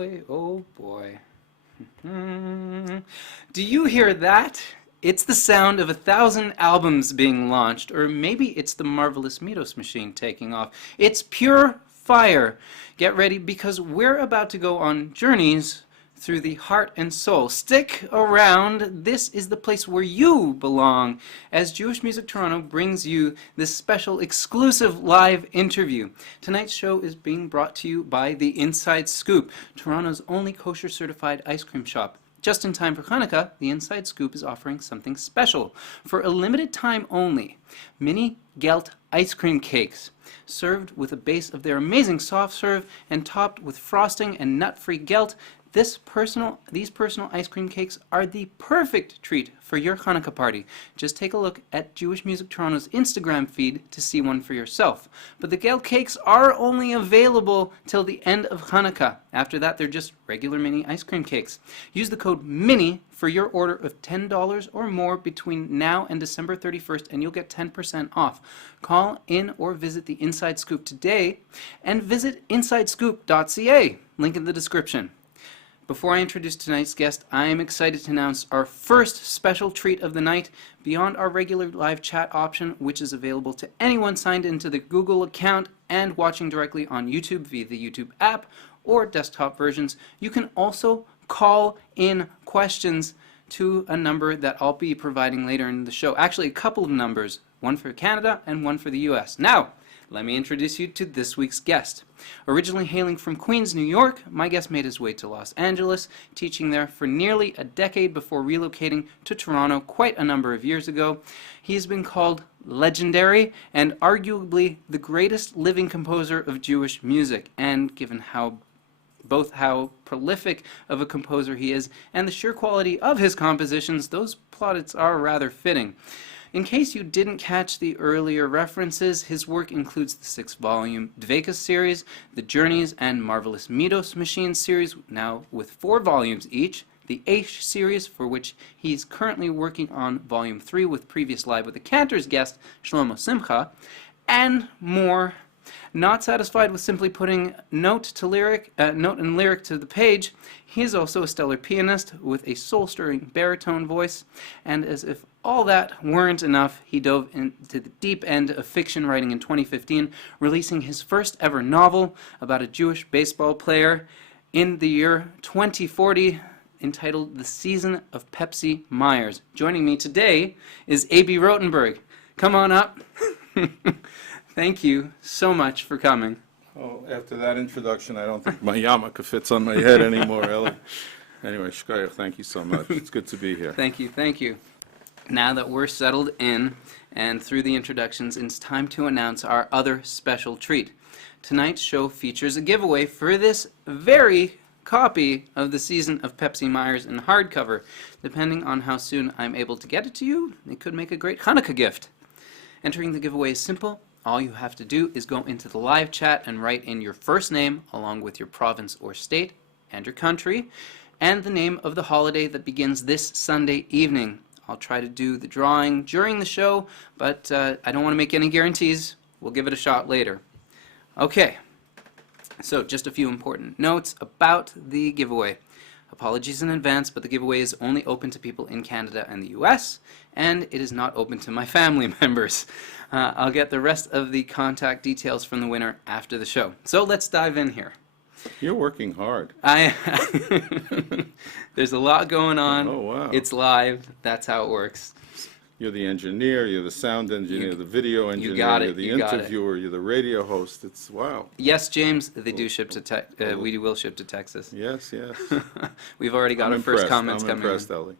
boy, oh boy. Do you hear that? It's the sound of 1,000 albums being launched, or maybe it's the marvelous Mitos machine taking off. It's pure fire. Get ready because we're about to go on journeys through the heart and soul. Stick around. This is the place where you belong as Jewish Music Toronto brings you this special exclusive live interview. Tonight's show is being brought to you by The Inside Scoop, Toronto's only kosher certified ice cream shop. Just in time for Hanukkah, The Inside Scoop is offering something special. For a limited time only, mini gelt ice cream cakes, served with a base of their amazing soft serve and topped with frosting and nut-free gelt. These personal ice cream cakes are the perfect treat for your Hanukkah party. Just take a look at Jewish Music Toronto's Instagram feed to see one for yourself. But the gelt cakes are only available till the end of Hanukkah. After that, they're just regular mini ice cream cakes. Use the code MINI for your order of $10 or more between now and December 31st, and you'll get 10% off. Call in or visit the Inside Scoop today, and visit insidescoop.ca. Link in the description. Before I introduce tonight's guest, I am excited to announce our first special treat of the night beyond our regular live chat option, which is available to anyone signed into the Google account and watching directly on YouTube via the YouTube app or desktop versions. You can also call in questions to a number that I'll be providing later in the show. Actually, a couple of numbers, one for Canada and one for the US. Now, let me introduce you to this week's guest. Originally hailing from Queens, New York, my guest made his way to Los Angeles, teaching there for nearly a decade before relocating to Toronto quite a number of years ago. He has been called legendary and arguably the greatest living composer of Jewish music, and given both how prolific of a composer he is and the sheer quality of his compositions, those plaudits are rather fitting. In case you didn't catch the earlier references, his work includes the 6-volume Dvekas series, the Journeys and Marvelous Mitos Machine series, now with 4 volumes each, the Aish series, for which he's currently working on Volume 3 with previous Live with the Cantors guest Shlomo Simcha, and more. Not satisfied with simply putting note and lyric to the page, he is also a stellar pianist with a soul-stirring baritone voice, and as if all that weren't enough, he dove into the deep end of fiction writing in 2015, releasing his first ever novel about a Jewish baseball player in the year 2040, entitled The Season of Pepsi Meyers. Joining me today is Abie Rotenberg. Come on up. Thank you so much for coming. Oh, after that introduction, I don't think my yarmulke fits on my head anymore, Ellie. Anyway, Shkoyach, thank you so much. It's good to be here. Thank you, thank you. Now that we're settled in and through the introductions, it's time to announce our other special treat. Tonight's show features a giveaway for this very copy of The Season of Pepsi Meyers in hardcover. Depending on how soon I'm able to get it to you, it could make a great Hanukkah gift. Entering the giveaway is simple. All you have to do is go into the live chat and write in your first name along with your province or state and your country and the name of the holiday that begins this Sunday evening. I'll try to do the drawing during the show, but I don't want to make any guarantees. We'll give it a shot later. Okay, so just a few important notes about the giveaway. Apologies in advance, but the giveaway is only open to people in Canada and the US, and it is not open to my family members. I'll get the rest of the contact details from the winner after the show. So let's dive in here. You're working hard. There's a lot going on. Oh, wow. It's live. That's how it works. You're the engineer, you're the sound engineer, the video engineer, you're the interviewer, you're the radio host. It's wow. Yes, James, they do ship to we will ship to Texas. Yes, yes. We've already got our first comments coming in. I'm impressed, Ellie.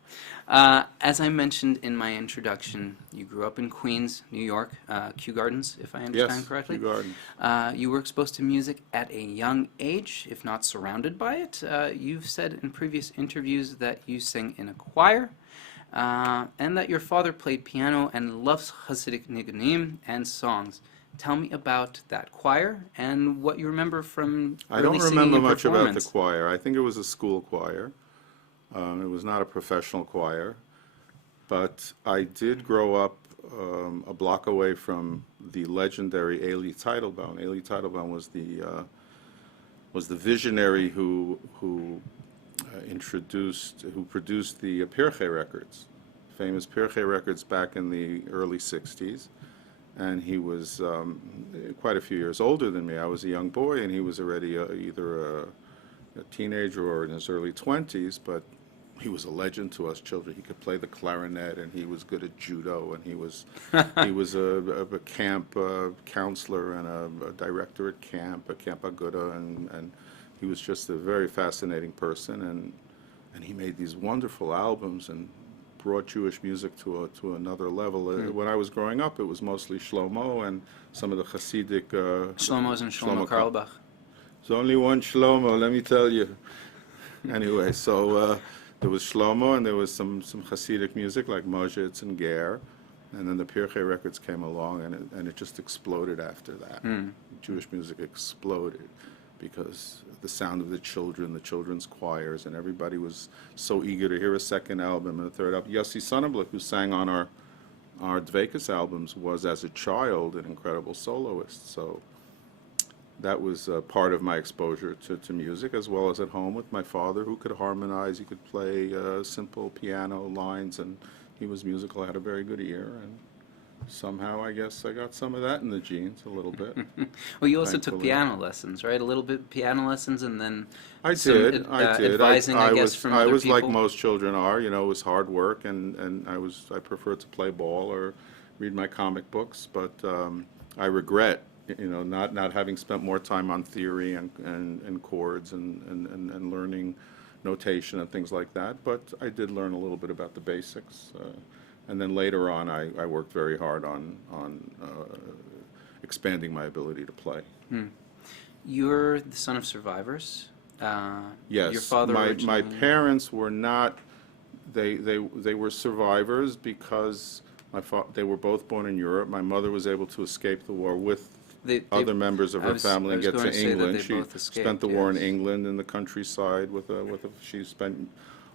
As I mentioned in my introduction, you grew up in Queens, New York, Kew Gardens, if I understand correctly. Kew Gardens. You were exposed to music at a young age, if not surrounded by it. You've said in previous interviews that you sang in a choir, and that your father played piano and loves Hasidic nigunim and songs. Tell me about that choir and what you remember from I don't remember much about the performance. choir. I think it was a school choir. It was not a professional choir, but I did grow up a block away from the legendary Eli Teitelbaum. Eli Teitelbaum was the was the visionary who produced the Pirche records, famous Pirche records back in the early 60s. And he was quite a few years older than me. I was a young boy, and he was already either a teenager or in his early 20s, but he was a legend to us children. He could play the clarinet, and he was good at judo, and he was a camp counselor and a director at camp Aguda, and he was just a very fascinating person, and he made these wonderful albums and brought Jewish music to another level. When I was growing up, it was mostly Shlomo and some of the Hasidic Shlomo's and Shlomo Carlebach. There's only one Shlomo, let me tell you. Anyway, so there was Shlomo, and there was some Hasidic music like Mojitz and Ger, and then the Pirche records came along, and it just exploded after that. Jewish music exploded because the sound of the children, the children's choirs, and everybody was so eager to hear a second album and a third album. Yossi Sonnenblick, who sang on our Dveikus albums, was as a child an incredible soloist. So that was part of my exposure to music, as well as at home with my father, who could harmonize. He could play simple piano lines, and he was musical, had a very good ear, and somehow I guess I got some of that in the genes a little bit. Well, you also took Thankfully. piano lessons, right? A little bit piano lessons, and then I some did. advising, I guess, from I other was like people. most children are. It was hard work, and I preferred to play ball or read my comic books. But I regret, not having spent more time on theory and chords and learning notation and things like that. But I did learn a little bit about the basics. And then later on, I worked very hard on expanding my ability to play. You're the son of survivors. Yes, Your father my originally- parents were not. They were survivors because they were both born in Europe. My mother was able to escape the war with They- other members of I her was- family I and was get going to to say that England. they She both escaped, spent the war in yes. England in the countryside she spent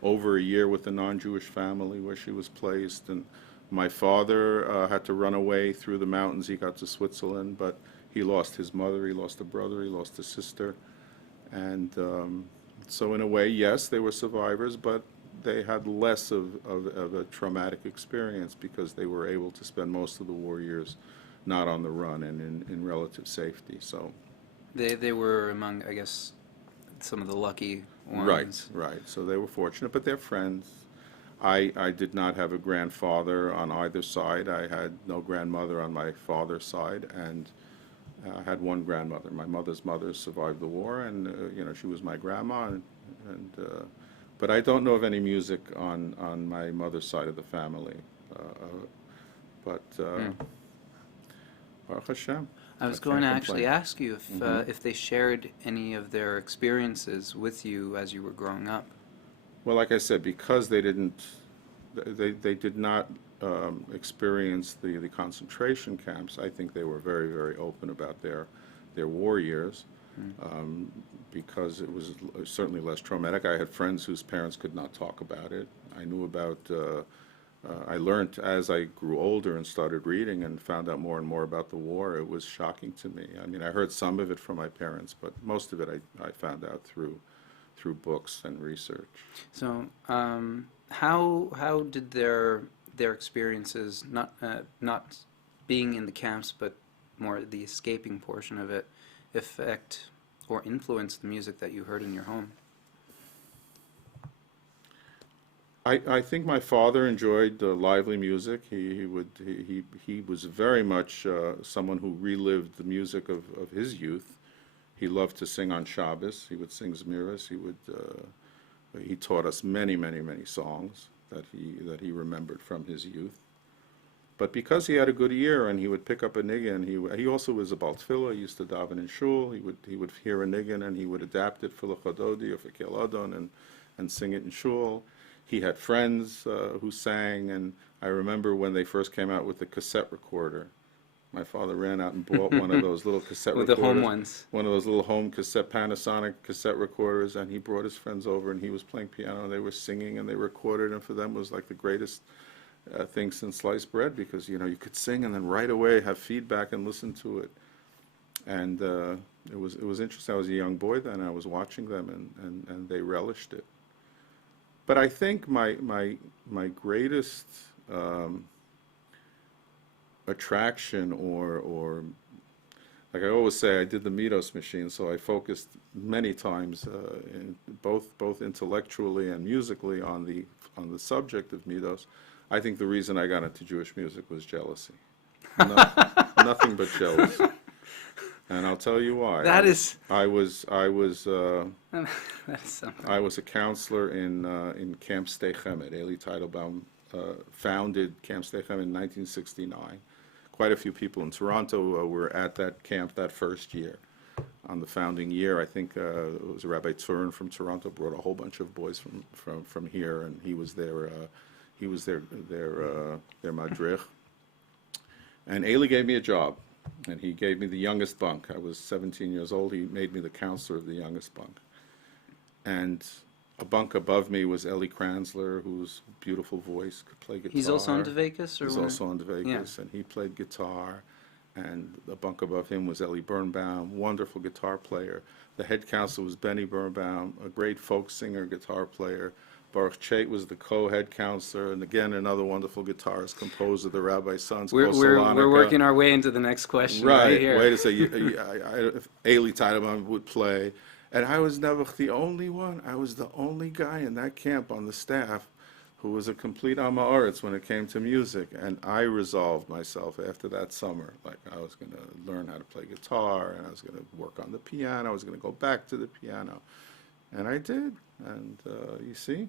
over a year with a non-Jewish family where she was placed. And my father had to run away through the mountains. He got to Switzerland, but he lost his mother, he lost a brother, he lost a sister. And so in a way, yes, they were survivors, but they had less of a traumatic experience because they were able to spend most of the war years not on the run and in relative safety. So They were among, I guess, some of the lucky ones. right. So they were fortunate, but they're friends. I did not have a grandfather on either side. I had no grandmother on my father's side, and I had one grandmother. My mother's mother survived the war, and she was my grandma. But I don't know of any music on my mother's side of the family. Baruch Hashem. I was I going to can't actually complain. ask you if they shared any of their experiences with you as you were growing up. Well, like I said, because they did not experience the concentration camps, I think they were very, very open about their war years, because it was certainly less traumatic. I had friends whose parents could not talk about it. I knew about, I learned as I grew older and started reading and found out more and more about the war. It was shocking to me. I mean, I heard some of it from my parents, but most of it I found out through books and research. So, how did their experiences, not being in the camps, but more the escaping portion of it, affect or influence the music that you heard in your home? I think my father enjoyed lively music. He was very much someone who relived the music of his youth. He loved to sing on Shabbos. He would sing Zmiras. He taught us many, many, many songs that he remembered from his youth. But because he had a good ear and he would pick up a niggin, he also was a Baal Tefillah. He used to daven in shul. He would hear a niggin and he would adapt it for L'Chododi or for Kel Adon and sing it in shul. He had friends who sang, and I remember when they first came out with the cassette recorder. My father ran out and bought one of those little cassette With recorders. the home ones. One of those little home Panasonic cassette recorders, and he brought his friends over, and he was playing piano, and they were singing, and they recorded, and for them it was like the greatest thing since sliced bread, because you could sing and then right away have feedback and listen to it. And it was interesting. I was a young boy then. I was watching them, and they relished it. But I think my greatest attraction, or like I always say, I did the Midos machine, so I focused many times, both intellectually and musically, on the subject of Midos. I think the reason I got into Jewish music was jealousy. No, nothing but jealousy. And I'll tell you why. That is. I was That's something. I was a counselor in Camp Steichemet. Eli Teitelbaum founded Camp Steichemet in 1969. Quite a few people in Toronto were at that camp that first year. On the founding year, I think it was Rabbi Tzurn from Toronto brought a whole bunch of boys from here, and he was their madrich. And Eli gave me a job, and he gave me the youngest bunk. I was 17 years old. He made me the counselor of the youngest bunk. And a bunk above me was Eli Kranzler, whose beautiful voice, could play guitar. He's also on Devekis? He's also on Devekis, and he played guitar. And the bunk above him was Eli Birnbaum, wonderful guitar player. The head counselor was Benny Birnbaum, a great folk singer, guitar player. Baruch Chait was the co-head counselor, and again, another wonderful guitarist, composer, the Rabbi's Sons. We're working our way into the next question right here. Wait a second. Eli Teitelbaum would play. And I was never the only one. I was the only guy in that camp on the staff who was a complete Amaretz when it came to music. And I resolved myself after that summer, like I was going to learn how to play guitar, and I was going to work on the piano. I was going to go back to the piano. And I did. And you see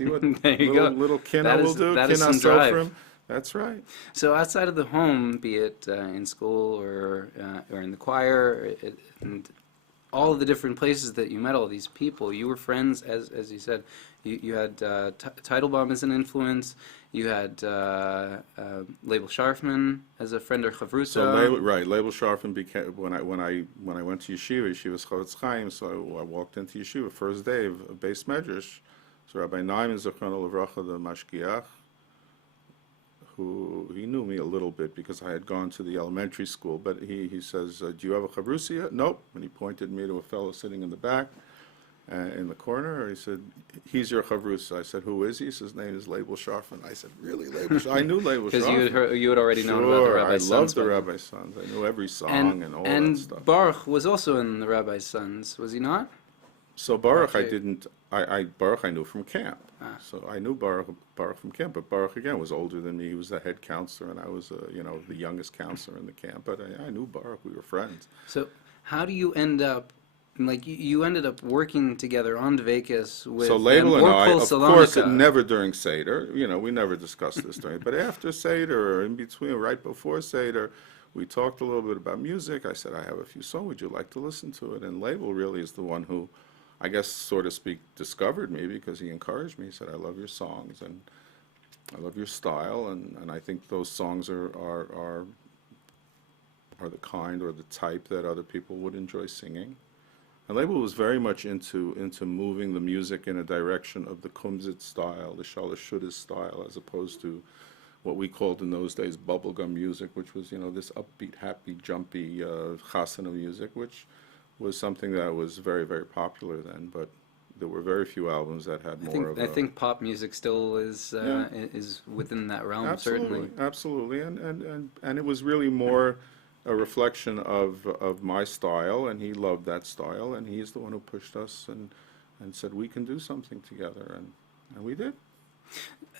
what little Kinna will do? That is some drive. That's right. So outside of the home, be it in school or in the choir, and all of the different places that you met all these people, you were friends, as you said. You had Teitelbaum as an influence. You had Label Sharfman as a friend or chavrusa. So Label Sharfman became when I went to Yeshiva's Chavetz Chaim. So I walked into Yeshiva first day of Beis Medrash. So Rabbi Naiman Zechron Levracha, the Mashgiach, who he knew me a little bit because I had gone to the elementary school, but he says, do you have a chavrusa yet? Nope. And he pointed me to a fellow sitting in the back, in the corner. He said, he's your chavrusa. I said, who is he? He says, his name is Label Sharfman. I said, really, Label Sharfman? I knew Label Sharfman. Because you had already known about the Rabbi's Sons. I loved the Rabbi's Sons. I knew every song and all that stuff. And Baruch was also in the Rabbi's Sons, was he not? So Baruch, Baruch I knew from camp. So I knew Baruch from camp, but Baruch again was older than me. He was the head counselor, and I was, the youngest counselor in the camp. But I knew Baruch. We were friends. So how do you end up, like you ended up working together on Devekis with So Label and I, of Salonika. course, never during Seder. We never discussed this during. But after Seder, or in between, right before Seder, we talked a little bit about music. I said, I have a few songs. Would you like to listen to it? And Label really is the one who, I guess, so to speak, discovered me because he encouraged me. He said, I love your songs and I love your style, and I think those songs are the kind or the type that other people would enjoy singing. And Label was very much into moving the music in a direction of the Kumzit style, the Shalosh Shudas style, as opposed to what we called in those days bubblegum music, which was, this upbeat, happy, jumpy chasana music, which was something that was very, very popular then, but there were very few albums that had I think pop music still is within that realm, absolutely, certainly. Absolutely, and it was really more a reflection of my style, and he loved that style, and he's the one who pushed us and said we can do something together, and we did.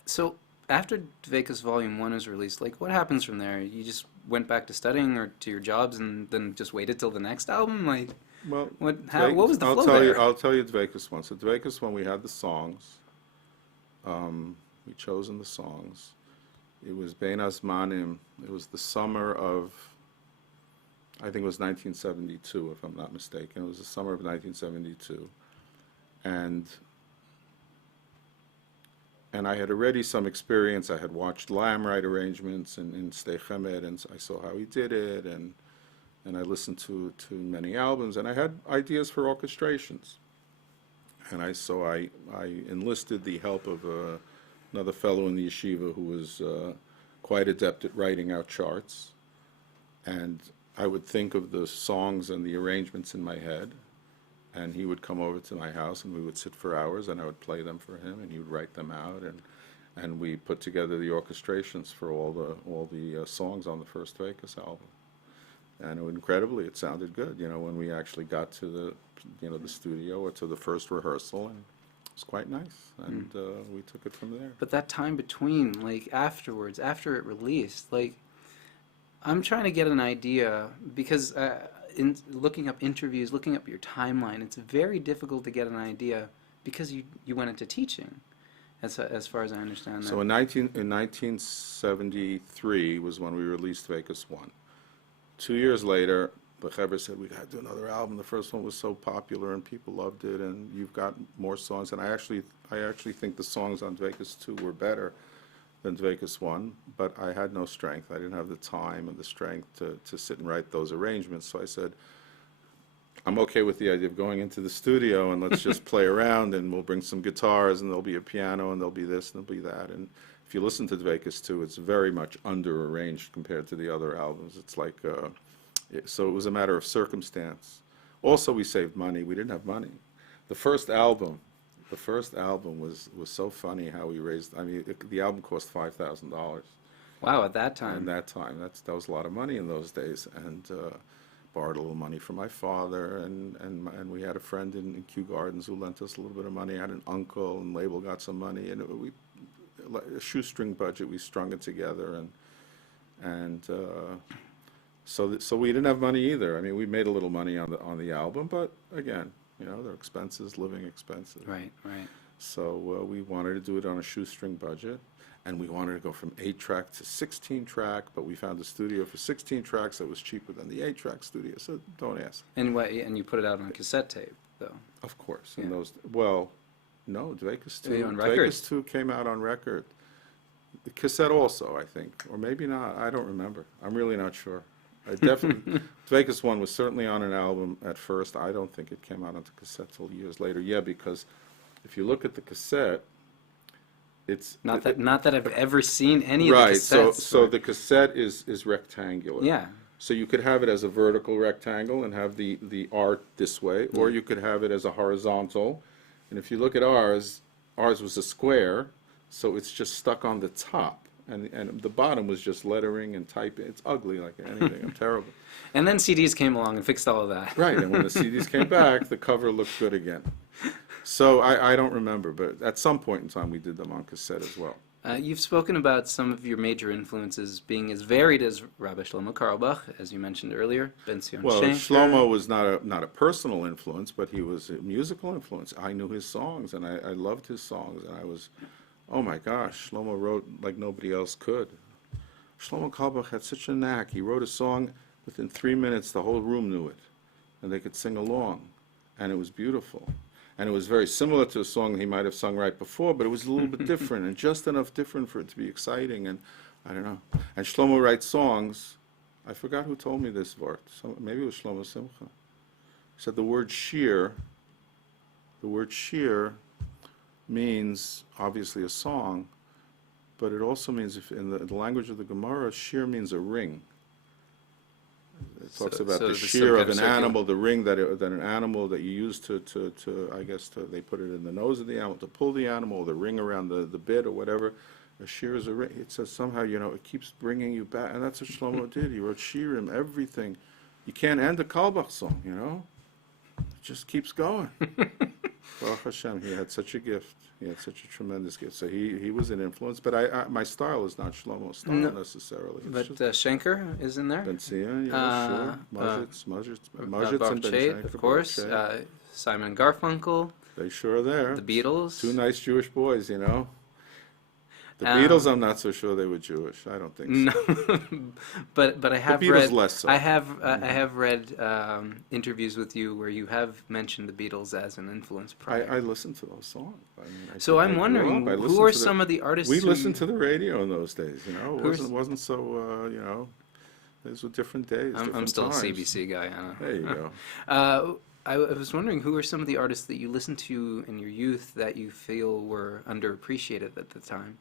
So after Devekis Volume 1 is released, like what happens from there? You just went back to studying or to your jobs and then just waited till the next album? Like, well, what was the flow there? I'll tell you Devekis 1. So Devekis 1, we had the songs. We chosen the songs. It was Bein Azmanim. It was the summer of, I think it was 1972, if I'm not mistaken. It was the summer of 1972. And I had already some experience. I had watched Lamb write arrangements in Steichemet, and I saw how he did it, and I listened to many albums, and I had ideas for orchestrations. And I enlisted the help of another fellow in the yeshiva who was quite adept at writing out charts. And I would think of the songs and the arrangements in my head, and he would come over to my house, and we would sit for hours, and I would play them for him, and he would write them out, and we put together the orchestrations for all the songs on the first Vekas album. And incredibly, it sounded good, when we actually got to the studio or to the first rehearsal, and it was quite nice, and we took it from there. But that time between, like afterwards, after it released, like I'm trying to get an idea, because in looking up interviews, looking up your timeline, it's very difficult to get an idea because you went into teaching, as far as I understand that. So in 1973 was when we released Vekas 1. 2 years later, the Chaver said, we got to do another album. The first one was so popular and people loved it, and you've got more songs. And I actually think the songs on Vekas 2 were better than Vekas 1, but I had no strength. I didn't have the time and the strength to sit and write those arrangements. So I said, I'm okay with the idea of going into the studio and let's just play around, and we'll bring some guitars, and there'll be a piano, and there'll be this, and there'll be that. And if you listen to Vekas 2, it's very much under-arranged compared to the other albums. It's like, so it was a matter of circumstance. Also, we saved money. We didn't have money. The first album was so funny how we raised, the album cost $5,000. Wow, at that time. At that time, that was a lot of money in those days, and borrowed a little money from my father, and we had a friend in Kew Gardens who lent us a little bit of money. I had an uncle, and label got some money, and a shoestring budget, we strung it together, and so we didn't have money either. We made a little money on the album, but again, there are expenses, living expenses. Right. So we wanted to do it on a shoestring budget, and we wanted to go from 8-track to 16-track, but we found a studio for 16 tracks that was cheaper than the 8-track studio. So don't ask. And you put it out on cassette tape, though. Of course. Yeah. No, Vekas 2. On record? Vekas 2 came out on record. The cassette also, I think, or maybe not. I don't remember. I'm really not sure. I definitely Vekas 1 was certainly on an album at first. I don't think it came out onto cassette till years later. Yeah, because if you look at the cassette, it's not that I've ever seen any of the cassettes. Right. So the cassette is rectangular. Yeah. So you could have it as a vertical rectangle and have the art this way, or you could have it as a horizontal. And if you look at ours was a square, so it's just stuck on the top, and the bottom was just lettering and typing. It's ugly like anything. I'm terrible. And then CDs came along and fixed all of that. Right, and when the CDs came back, the cover looked good again. So I don't remember, but at some point in time we did them on cassette as well. You've spoken about some of your major influences being as varied as Rabbi Shlomo Carlebach, as you mentioned earlier, Ben Zion Well, Shenker. Shlomo was not a personal influence, but he was a musical influence. I knew his songs, and I loved his songs, and I was, oh my gosh, Shlomo wrote like nobody else could. Shlomo Carlebach had such a knack. He wrote a song, within 3 minutes the whole room knew it, and they could sing along, and it was beautiful. And it was very similar to a song he might have sung right before, but it was a little bit different, and just enough different for it to be exciting, and I don't know. And Shlomo writes songs. I forgot who told me this word. Maybe it was Shlomo Simcha. He said the word shir means obviously a song, but it also means, if in the language of the Gemara, shir means a ring. It talks about the shear of an animal, the ring that an animal that you use to they put it in the nose of the animal to pull the animal, or the ring around the bit or whatever. A shear is a ring. It says somehow, it keeps bringing you back, and that's what Shlomo did. He wrote shirim, everything. You can't end a Carlebach song, It just keeps going. Baruch Hashem, he had such a gift. He had such a tremendous gift. So he was an influence, but my style is not Shlomo's style necessarily. But Shenker is in there? Ben Zion, sure. Mojitz and Ben Shenker, of course. Simon and Garfunkel. They sure are there. The Beatles. Two nice Jewish boys, The Beatles, I'm not so sure they were Jewish. I don't think so. No, but I have the Beatles read. Less so. I have read interviews with you where you have mentioned the Beatles as an influence prior. I listened to those songs. So I'm wondering, who are some of the artists? We listened to the radio in those days. It wasn't so. Those were different days. I'm still times. a CBC guy. There you go. I was wondering, who are some of the artists that you listened to in your youth that you feel were underappreciated at the time?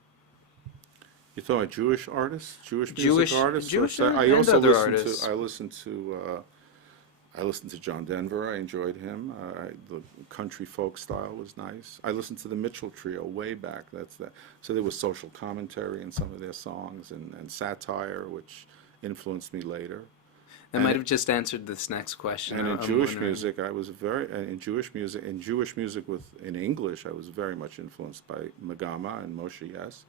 You're talking about Jewish artists, Jewish music Jewish, artists. Jewish I and also other listen artists. to. I listened to John Denver. I enjoyed him. The country folk style was nice. I listened to the Mitchell Trio way back. So there was social commentary in some of their songs and satire, which influenced me later. That might have just answered this next question. And in I'm Jewish wondering. music, I was in English, I was very much influenced by Megama and Moshe Yes.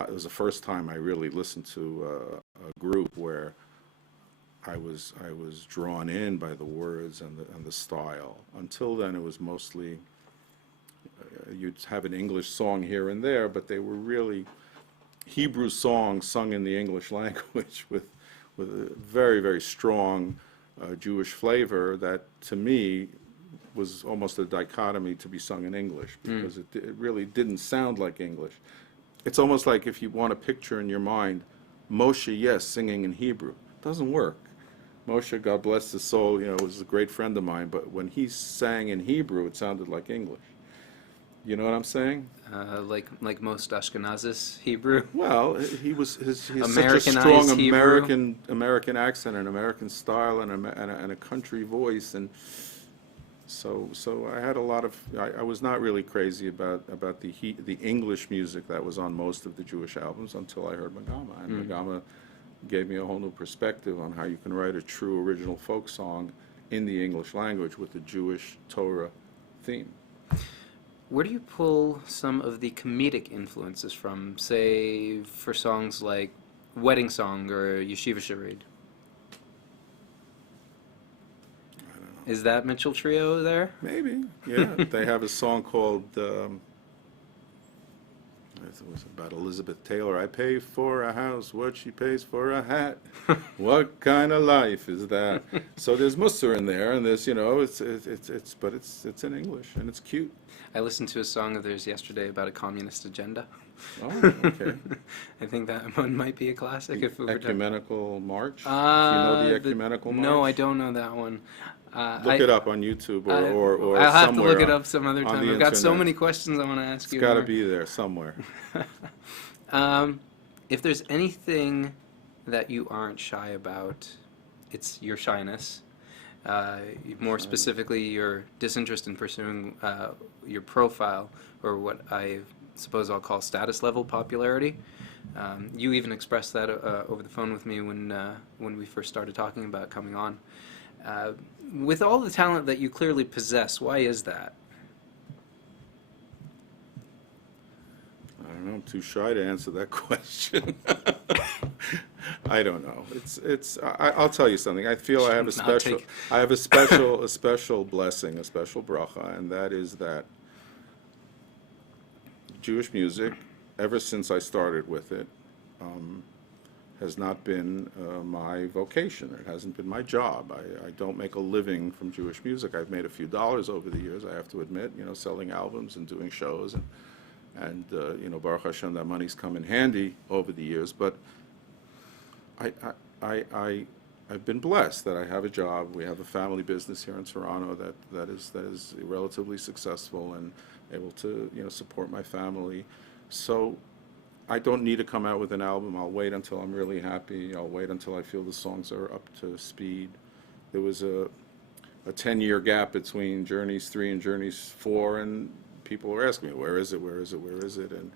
It was the first time I really listened to a group where I was drawn in by the words and the style. Until then, it was mostly you'd have an English song here and there, but they were really Hebrew songs sung in the English language with a very, very strong Jewish flavor that, to me, was almost a dichotomy to be sung in English, because it really didn't sound like English. It's almost like if you want a picture in your mind, Moshe Yes singing in Hebrew. It doesn't work. Moshe, God bless his soul, was a great friend of mine, but when he sang in Hebrew, it sounded like English. You know what I'm saying? Like most Ashkenazis Hebrew. Well, he's such a Americanized strong Hebrew. American accent and American style and a country voice, and so I had a lot of. I was not really crazy about the English music that was on most of the Jewish albums until I heard Megama, and Megama gave me a whole new perspective on how you can write a true original folk song in the English language with the Jewish Torah theme. Where do you pull some of the comedic influences from, say, for songs like Wedding Song or Yeshiva Sharid? I don't know. Is that Mitchell Trio there? Maybe, yeah. They have a song called, it was about Elizabeth Taylor. I pay for a house what she pays for a hat. What kind of life is that? So there's Musser in there, and there's, it's in English, and it's cute. I listened to a song of theirs yesterday about a communist agenda. Oh, okay. I think that one might be a classic. If we were Ecumenical March? Do you know the Ecumenical March? No, I don't know that one. Look it up on YouTube or I'll have to somewhere look it up some other on time. the I've got so internet. many questions I want to ask you. It's got to more. be there somewhere. If there's anything that you aren't shy about, it's your shyness. More specifically, your disinterest in pursuing your profile, or what I suppose I'll call status level popularity. You even expressed that over the phone with me when we first started talking about coming on. With all the talent that you clearly possess, why is that? I don't know. I'm too shy to answer that question. I don't know. I'll tell you something. I feel I have a special blessing, a special bracha, and that is that Jewish music, ever since I started with it, has not been my vocation. It hasn't been my job. I don't make a living from Jewish music. I've made a few dollars over the years, I have to admit, selling albums and doing shows, and Baruch Hashem, that money's come in handy over the years. But I've been blessed that I have a job. We have a family business here in Toronto that is relatively successful and able to support my family. So I don't need to come out with an album. I'll wait until I'm really happy. I'll wait until I feel the songs are up to speed. There was a 10-year gap between Journeys 3 and Journeys 4, and people were asking me, where is it? And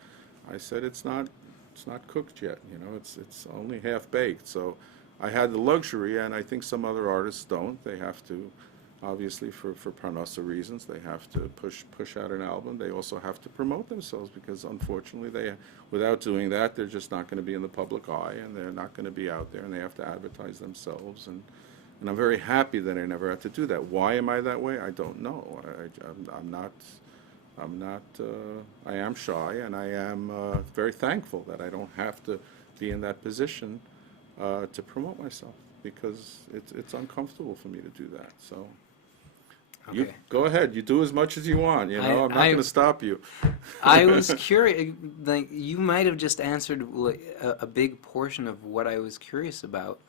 I said, it's not cooked yet. It's only half baked. So I had the luxury, and I think some other artists don't. They have to, obviously, for parnasa reasons, they have to push out an album. They also have to promote themselves, because unfortunately, without doing that, they're just not going to be in the public eye, and they're not going to be out there, and they have to advertise themselves. And I'm very happy that I never had to do that. Why am I that way? I don't know. I am shy, and I am very thankful that I don't have to be in that position to promote myself, because it's uncomfortable for me to do that. So you Okay. go ahead, you do as much as you want. I'm not going to stop you. I was curious, like, you might have just answered a big portion of what I was curious about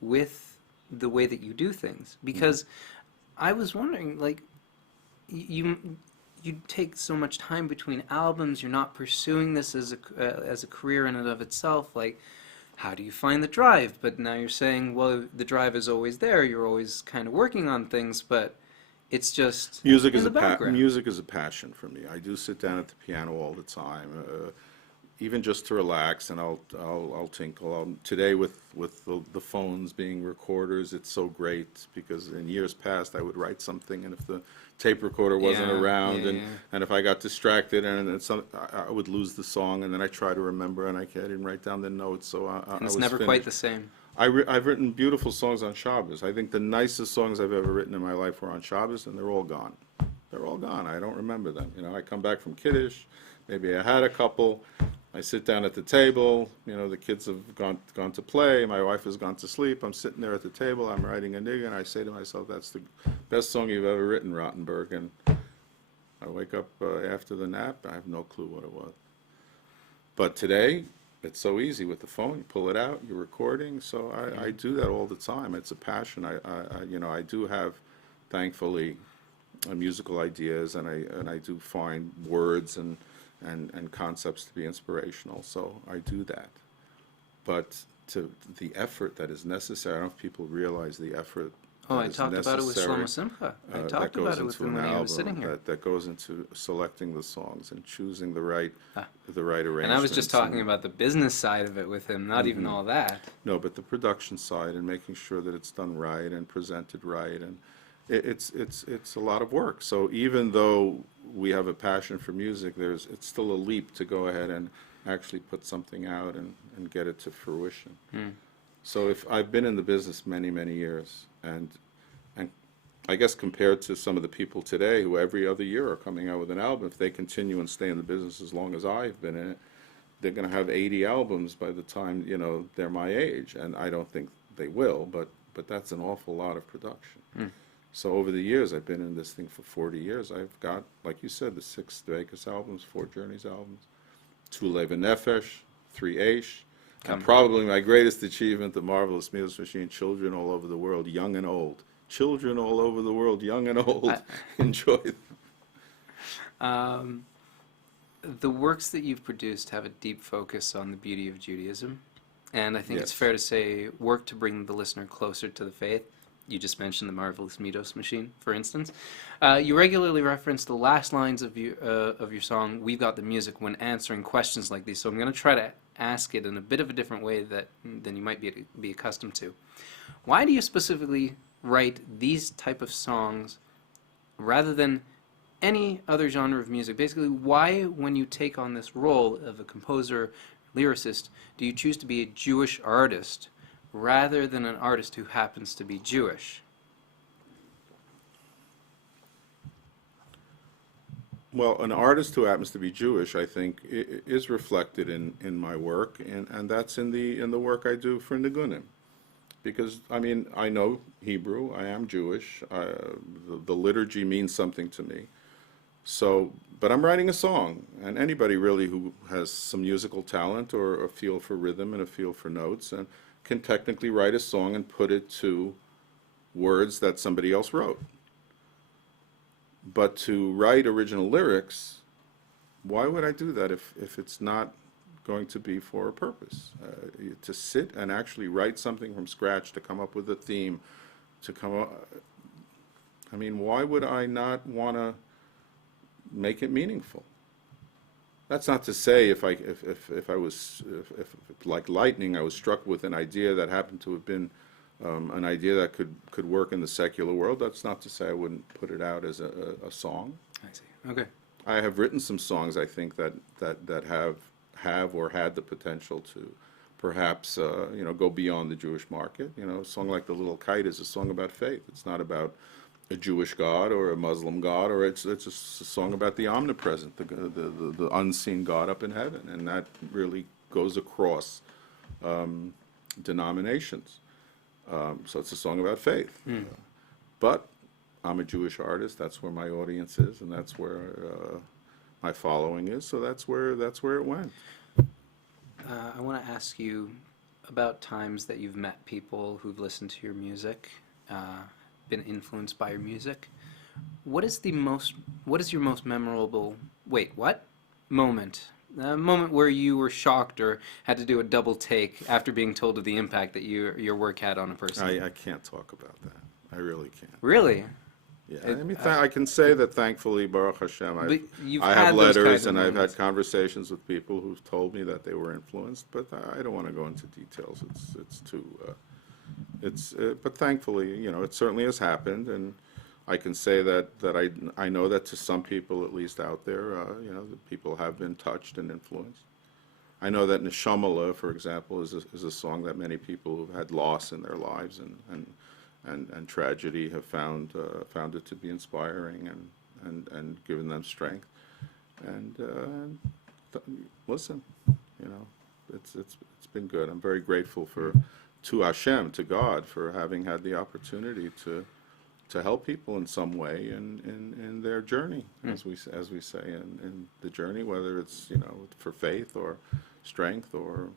with the way that you do things, because I was wondering, like, you take so much time between albums. You're not pursuing this as a career in and of itself. Like, how do you find the drive? But now you're saying, well, the drive is always there. You're always kind of working on things, but it's just Music in is the background. music is a passion for me. I do sit down at the piano all the time, even just to relax, and I'll tinkle. Today with the phones being recorders, it's so great because in years past I would write something, and if the tape recorder wasn't around, and if I got distracted, and I would lose the song, and then I try to remember, and I didn't write down the notes, so And it's was never finished. quite the same. I've written beautiful songs on Shabbos. I think the nicest songs I've ever written in my life were on Shabbos, and they're all gone. They're all gone. I don't remember them. I come back from Kiddush, maybe I had a couple. I sit down at the table. The kids have gone to play. My wife has gone to sleep. I'm sitting there at the table. I'm writing a nigga, and I say to myself, "That's the best song you've ever written, Rotenberg." And I wake up after the nap. I have no clue what it was. But today, it's so easy with the phone. You pull it out, you're recording. So I do that all the time. It's a passion. I do have, thankfully, musical ideas, and I do find words and concepts to be inspirational. So I do that. But to the effort that is necessary, I don't know if people realize the effort. Oh, I talked about it with Shlomo Simcha. I talked about it with him when he was sitting here. That goes into selecting the songs and choosing the right arrangements. And I was just talking about the business side of it with him, not even all that. No, but the production side and making sure that it's done right and presented right, and it's a lot of work. So even though we have a passion for music, it's still a leap to go ahead and actually put something out and get it to fruition. So if I've been in the business many, many years, and I guess compared to some of the people today who every other year are coming out with an album, if they continue and stay in the business as long as I've been in it, they're going to have 80 albums by the time they're my age, and I don't think they will, but that's an awful lot of production. So over the years, I've been in this thing for 40 years. I've got, like you said, the 6 Dveikus albums, 4 Journeys albums, 2 Lev Nefesh, 3 Aish, and probably my greatest achievement, the marvelous Midos Machine, children all over the world, young and old. Children all over the world, young and old, enjoy them. The works that you've produced have a deep focus on the beauty of Judaism, and I think it's fair to say work to bring the listener closer to the faith. You just mentioned the marvelous Midos Machine, for instance. You regularly reference the last lines of your song, "We've Got the Music," when answering questions like these. So I'm going to try to ask it in a bit of a different way than you might be accustomed to. Why do you specifically write these type of songs rather than any other genre of music? Basically, why, when you take on this role of a composer, lyricist, do you choose to be a Jewish artist rather than an artist who happens to be Jewish? Well, an artist who happens to be Jewish, I think, is reflected in my work, and that's in the work I do for Nigunim. Because, I mean, I know Hebrew, I am Jewish, the liturgy means something to me. So, but I'm writing a song, and anybody really who has some musical talent or a feel for rhythm and a feel for notes and can technically write a song and put it to words that somebody else wrote. But to write original lyrics, why would I do that if it's not going to be for a purpose? To sit and actually write something from scratch, to come up with a theme, to come up, I mean, why would I not want to make it meaningful? That's not to say if like lightning, I was struck with an idea that happened to have been an idea that could work in the secular world. That's not to say I wouldn't put it out as a song. I see. Okay. I have written some songs, I think, that have or had the potential to perhaps go beyond the Jewish market. A song like "The Little Kite" is a song about faith. It's not about a Jewish God or a Muslim God, or it's a song about the omnipresent, the unseen God up in heaven, and that really goes across denominations. So it's a song about faith. But I'm a Jewish artist. That's where my audience is, and that's where my following is. So that's where it went. I want to ask you about times that you've met people who've listened to your music, been influenced by your music. What is your most memorable, wait, what? Moment. A moment where you were shocked or had to do a double take after being told of the impact that your work had on a person. I can't talk about that. I really can't. Really? Yeah, I mean, I can say that thankfully, Baruch Hashem, I have those letters kinds of and I've moments. had conversations with people who've told me that they were influenced, but I don't want to go into details. It's too, but thankfully, it certainly has happened, and I can say that I know that to some people, at least out there, the people have been touched and influenced. I know that Neshamala, for example, is a song that many people who've had loss in their lives and tragedy have found it to be inspiring and given them strength. And listen, it's been good. I'm very grateful to Hashem, to God, for having had the opportunity to help people in some way in their journey, as we say, in the journey, whether it's for faith or strength or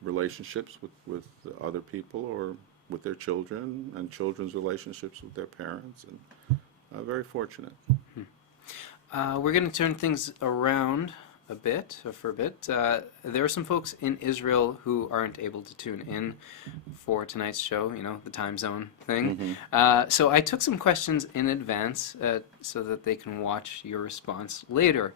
relationships with other people or with their children and children's relationships with their parents, and very fortunate. We're going to turn things around for a bit. There are some folks in Israel who aren't able to tune in for tonight's show, the time zone thing. So I took some questions in advance so that they can watch your response later.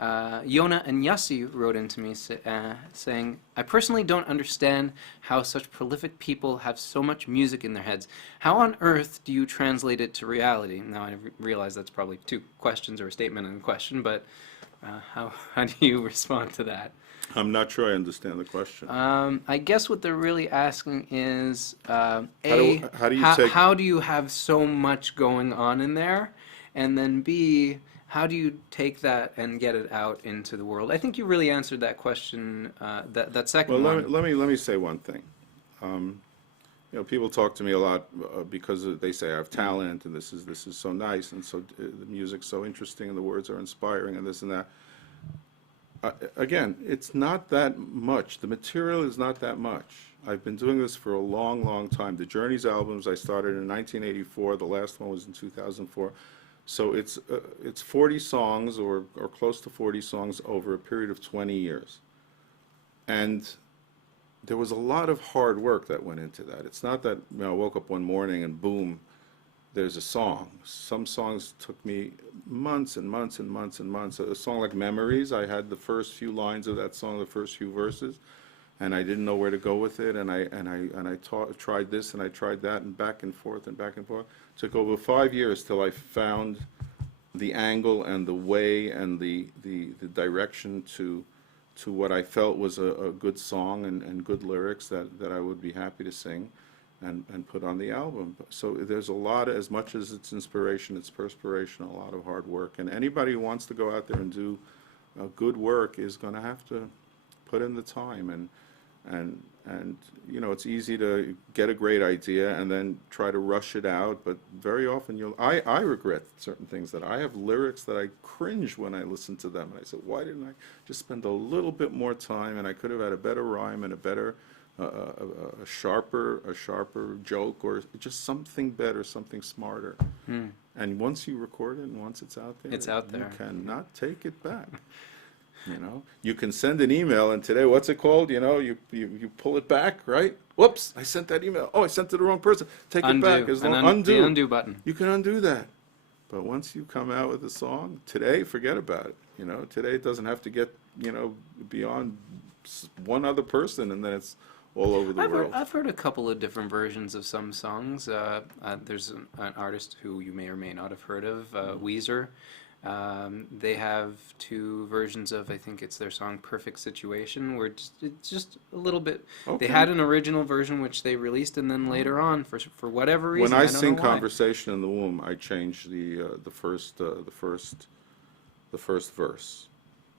Yona and Yassi wrote into me saying, I personally don't understand how such prolific people have so much music in their heads. How on earth do you translate it to reality? Now, I realize that's probably two questions or a statement and a question, but how do you respond to that? I'm not sure I understand the question. I guess what they're really asking is, how do you have so much going on in there? And then B, how do you take that and get it out into the world? I think you really answered that question, that second one. Let me say one thing. People talk to me a lot because they say I have talent and this is so nice and so the music's so interesting and the words are inspiring and this and that. Again, it's not that much. The material is not that much. I've been doing this for a long, long time. The Journeys albums I started in 1984. The last one was in 2004. So it's 40 songs or close to 40 songs over a period of 20 years. And there was a lot of hard work that went into that. It's not that I woke up one morning and boom, there's a song. Some songs took me months and months and months and months. A song like Memories, I had the first few lines of that song, the first few verses, and I didn't know where to go with it, and I tried this and I tried that, and back and forth and back and forth. It took over 5 years till I found the angle and the way and the direction to what I felt was a good song and good lyrics that I would be happy to sing and put on the album. So there's a lot, as much as it's inspiration, it's perspiration, a lot of hard work. And anybody who wants to go out there and do good work is going to have to put in the time. And it's easy to get a great idea and then try to rush it out, but very often I regret certain things, that I have lyrics that I cringe when I listen to them, and I said, why didn't I just spend a little bit more time, and I could have had a better rhyme and a better a sharper joke, or just something better, something smarter. And once you record it and once it's out there, you cannot take it back. You can send an email, and today, what's it called? You pull it back, right? Whoops, I sent that email. Oh, I sent it to the wrong person. Take it back. Undo. The undo button. You can undo that. But once you come out with a song, today, forget about it. Today it doesn't have to get, beyond one other person, and then it's all over the world. I've heard a couple of different versions of some songs. There's an artist who you may or may not have heard of, Weezer. They have two versions of, I think it's their song Perfect Situation, where it's just a little bit. Okay. They had an original version which they released, and then later on, for whatever reason, when I don't sing know why. Conversation in the Womb, I change the first verse,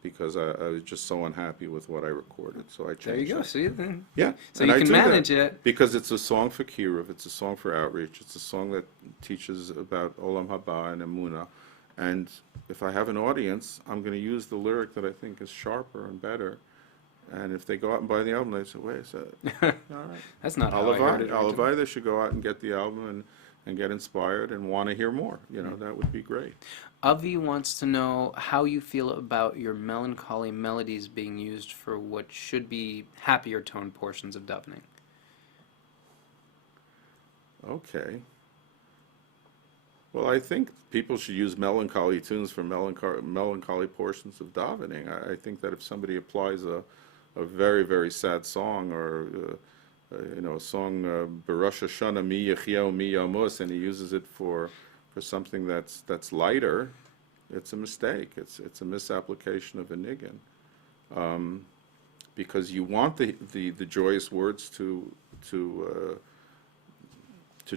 because I was just so unhappy with what I recorded, so I changed it. There you go. See, then. Yeah. So you can manage it. Because it's a song for Kiruv, it's a song for outreach, it's a song that teaches about Olam Haba and Emunah. And if I have an audience, I'm going to use the lyric that I think is sharper and better. And if they go out and buy the album, they say, wait a second. All right. That's not how I heard it. They should go out and get the album and get inspired and want to hear more. That would be great. Avi wants to know how you feel about your melancholy melodies being used for what should be happier tone portions of davening. Okay. Well, I think people should use melancholy tunes for melancholy portions of davening. I think that if somebody applies a very, very sad song, or a song B'Rosh Hashanah Mi Yechiyah Mi Yamus, and he uses it for something that's lighter, it's a mistake. It's a misapplication of a niggin, because you want the joyous words to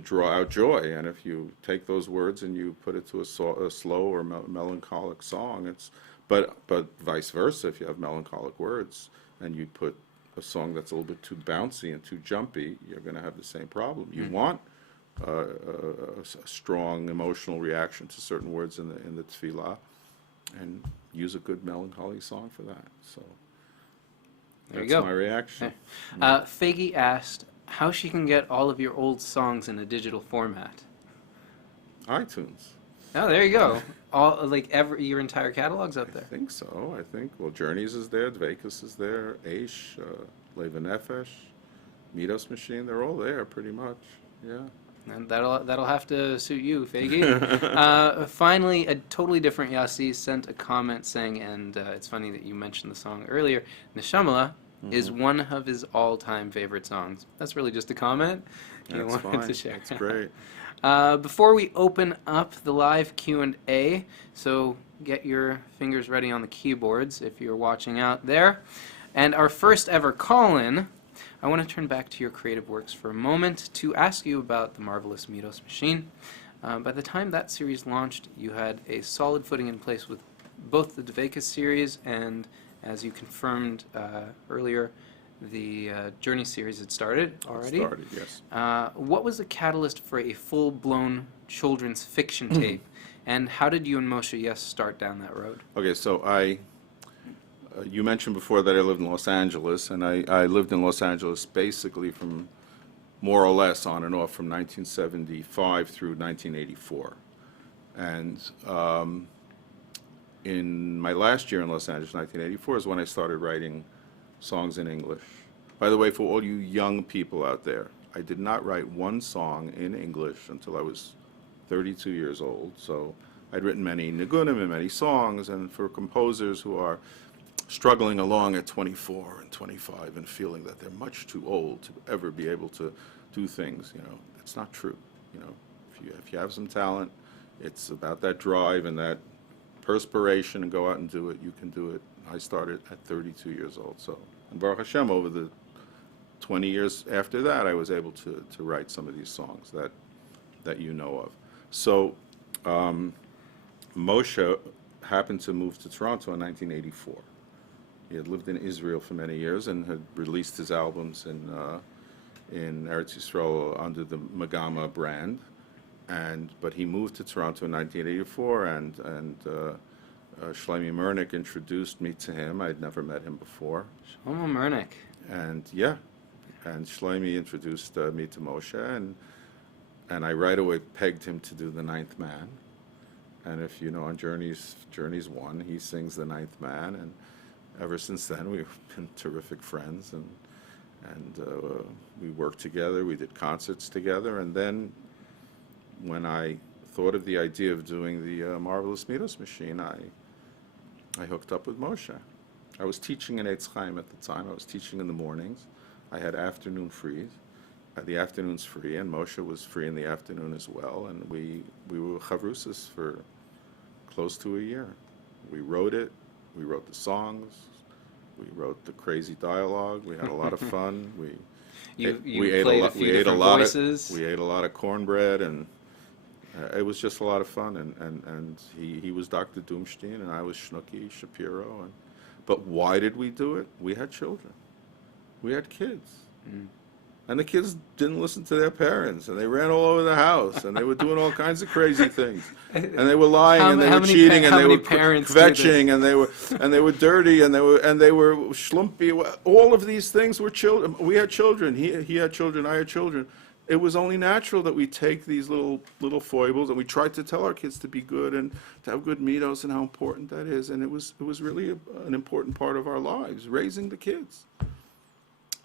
draw out joy, and if you take those words and you put it to a slow or melancholic song, but vice versa. If you have melancholic words and you put a song that's a little bit too bouncy and too jumpy, you're going to have the same problem. You want a strong emotional reaction to certain words in the tefillah, and use a good melancholy song for that. So there you that's go. my reaction. Faggy asked how she can get all of your old songs in a digital format. iTunes. Oh, there you go. Your entire catalog's up there. I think so. Well, Journeys is there, Dveikus is there, Aish, Leva Nefesh, Midos Machine, they're all there pretty much. Yeah. And that'll have to suit you, Faggy. Finally, a totally different Yassi sent a comment saying, and it's funny that you mentioned the song earlier, Neshamala is one of his all-time favorite songs. That's really just a comment he That's wanted fine. to share. That's great. Before we open up the live Q&A, so get your fingers ready on the keyboards if you're watching out there. And our first ever call-in, I want to turn back to your creative works for a moment to ask you about the marvelous Midos Machine. By the time that series launched, you had a solid footing in place with both the Dveikus series and, as you confirmed earlier, the Journey series had started already. Yes. What was the catalyst for a full-blown children's fiction tape, and how did you and Moshe Yes start down that road? Okay, so you mentioned before that I lived in Los Angeles, and I lived in Los Angeles basically from more or less on and off from 1975 through 1984. And in my last year in Los Angeles, 1984, is when I started writing songs in English. By the way, for all you young people out there, I did not write one song in English until I was 32 years old. So I'd written many nigunim and many songs, and for composers who are struggling along at 24 and 25 and feeling that they're much too old to ever be able to do things, it's not true. If you have some talent, it's about that drive and that perspiration, and go out and do it. You can do it. I started at 32 years old. So, and Baruch Hashem, over the 20 years after that, I was able to write some of these songs that you know of. So, Moshe happened to move to Toronto in 1984. He had lived in Israel for many years and had released his albums in Eretz Yisrael under the Megama brand. But he moved to Toronto in 1984, and Shlomi Mernick introduced me to him. I'd never met him before. Shlomo Mernick. And Shlomi introduced me to Moshe, and I right away pegged him to do the Ninth Man. And if you know, on Journeys 1, he sings the Ninth Man, and ever since then we've been terrific friends, and we worked together. We did concerts together, and then when I thought of the idea of doing the Marvelous Midos Machine, I hooked up with Moshe. I was teaching in Eitz Chaim at the time. I was teaching in the mornings. I had afternoon free. The afternoon's free, and Moshe was free in the afternoon as well, and we were chavrusas for close to a year. We wrote it. We wrote the songs. We wrote the crazy dialogue. We had a lot of fun. We ate a lot of cornbread, and it was just a lot of fun. And he was Dr. Doomstein, and I was Schnooky Shapiro. But why did we do it? We had children. We had kids. Mm. And the kids didn't listen to their parents, and they ran all over the house, and they were doing all kinds of crazy things, and they were lying, and they were cheating, and they were kvetching, and they were dirty, and they were schlumpy. All of these things were children. We had children. He had children. I had children. it was only natural that we take these little foibles and we tried to tell our kids to be good and to have good midos and how important that is. And it was really an important part of our lives, raising the kids.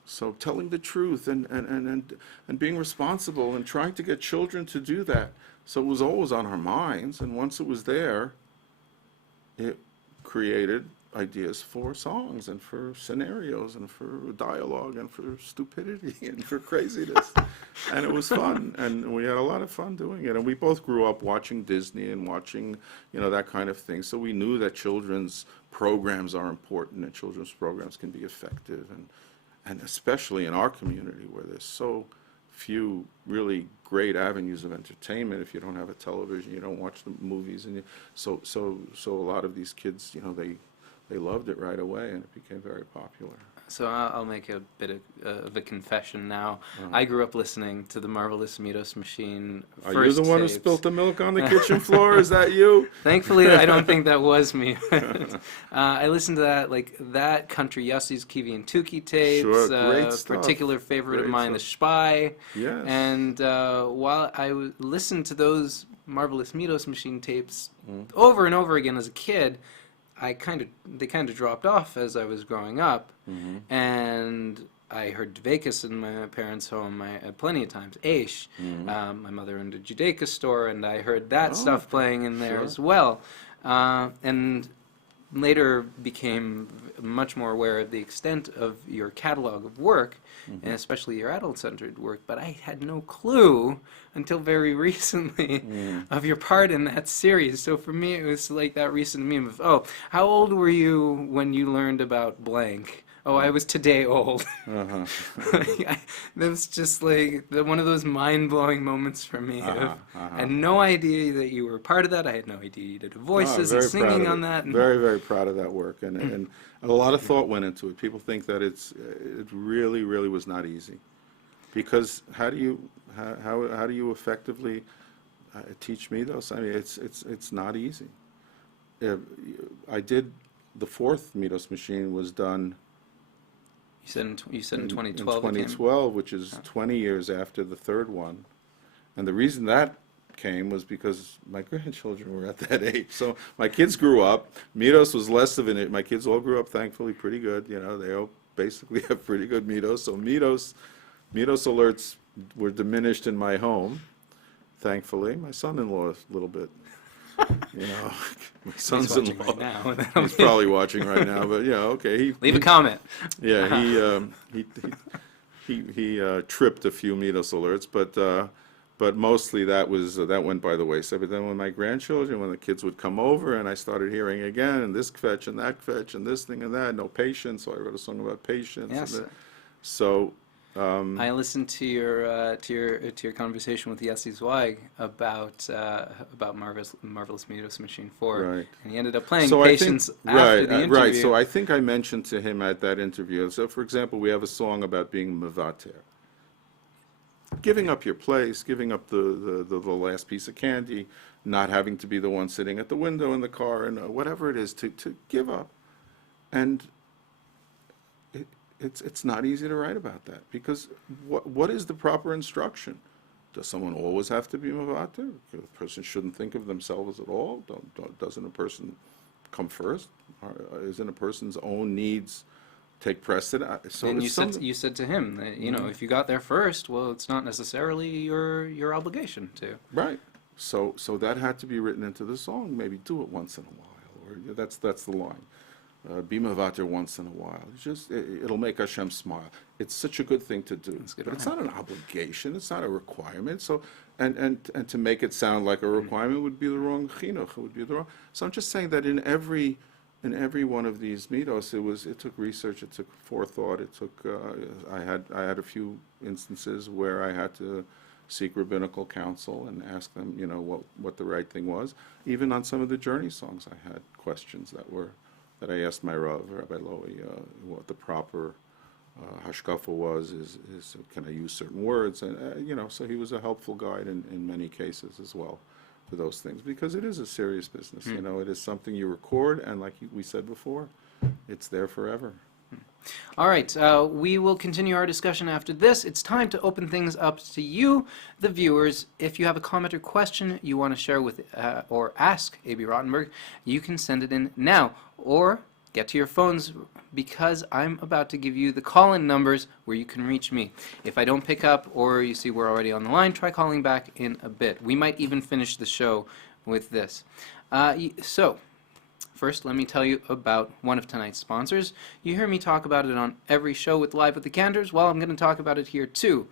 So telling the truth and being responsible and trying to get children to do that. So it was always on our minds, and once it was there, it created ideas for songs and for scenarios and for dialogue and for stupidity and for craziness. And it was fun, and we had a lot of fun doing it. And we both grew up watching Disney and watching, that kind of thing. So we knew that children's programs are important and children's programs can be effective, and especially in our community where there's so few really great avenues of entertainment. If you don't have a television, you don't watch the movies, and so a lot of these kids, they loved it right away, and it became very popular. So I'll make a bit of a confession now. I grew up listening to the Marvelous Midos Machine first Are you the one who tapes. spilt the milk on the kitchen floor? Is that you? Thankfully, I don't think that was me. I listened to that Country Yussies, Kiwi and Tukey tapes. Sure, great stuff. Particular favorite Great of mine, stuff. The Spy. Yes. And while I listened to those Marvelous Midos Machine tapes over and over again as a kid, they kind of dropped off as I was growing up, and I heard Dvekas in my parents' home plenty of times. Aish, my mother owned a Judaica store, and I heard that stuff playing in there as well, and later became much more aware of the extent of your catalog of work, and especially your adult-centered work, but I had no clue until very recently of your part in that series. So for me, it was like that recent meme of, oh, how old were you when you learned about blank? Oh, I was today old. That was just like one of those mind-blowing moments for me. I had no idea that you were part of that. I had no idea you did voices and singing on that. Very, very proud of that work, and a lot of thought went into it. People think that it really, really was not easy, because how do you effectively teach midos? I mean, it's not easy. I did the fourth midos machine was done. You said in 2012. In 2012, which is 20 years after the third one. And the reason that came was because my grandchildren were at that age. So my kids grew up. Midos was less of an. My kids all grew up, thankfully, pretty good. They all basically have pretty good midos. So midos alerts were diminished in my home, thankfully. My son-in-law is a little bit. My son-in-law. Right now. He's probably watching right now, but okay. Leave a comment. Yeah, he tripped a few midos alerts, but mostly that went by the wayside. But then when my grandchildren, when the kids would come over, and I started hearing again, and this fetch and that fetch and this thing and that, no patience. So I wrote a song about patience. Yes. So. I listened to your conversation with Yossi Zweig about Marvelous Midos Machine 4, Right. and he ended up playing So Patience after the interview. Right. So I think I mentioned to him at that interview. So, for example, we have a song about being mevater, giving up your place, giving up the last piece of candy, not having to be the one sitting at the window in the car, and whatever it is to give up, and. It's not easy to write about that, because what is the proper instruction? Does someone always have to be mevater? A person shouldn't think of themselves at all. Doesn't a person come first? Isn't a person's own needs take precedent? So and you said to him that if you got there first, well, it's not necessarily your obligation to. Right. So that had to be written into the song. Maybe do it once in a while, or that's the line. Be mevater once in a while. It'll make Hashem smile. It's such a good thing to do. But it's not an obligation. It's not a requirement. So, and to make it sound like a requirement would be the wrong chinuch. It would be the wrong. So I'm just saying that in every one of these midos, it took research. It took forethought. It took. I had a few instances where I had to seek rabbinical counsel and ask them, what the right thing was. Even on some of the journey songs, I had questions that I asked my Rav, Rabbi Lowy, what the proper hashkafa was, is can I use certain words? And, so he was a helpful guide in many cases as well for those things, because it is a serious business. It is something you record, and like we said before, it's there forever. All right, we will continue our discussion after this. It's time to open things up to you, the viewers. If you have a comment or question you want to share with or ask Abie Rotenberg, you can send it in now or get to your phones because I'm about to give you the call-in numbers where you can reach me. If I don't pick up or you see we're already on the line, try calling back in a bit. We might even finish the show with this. First, let me tell you about one of tonight's sponsors. You hear me talk about it on every show with Live with the Candors. Well, I'm going to talk about it here too.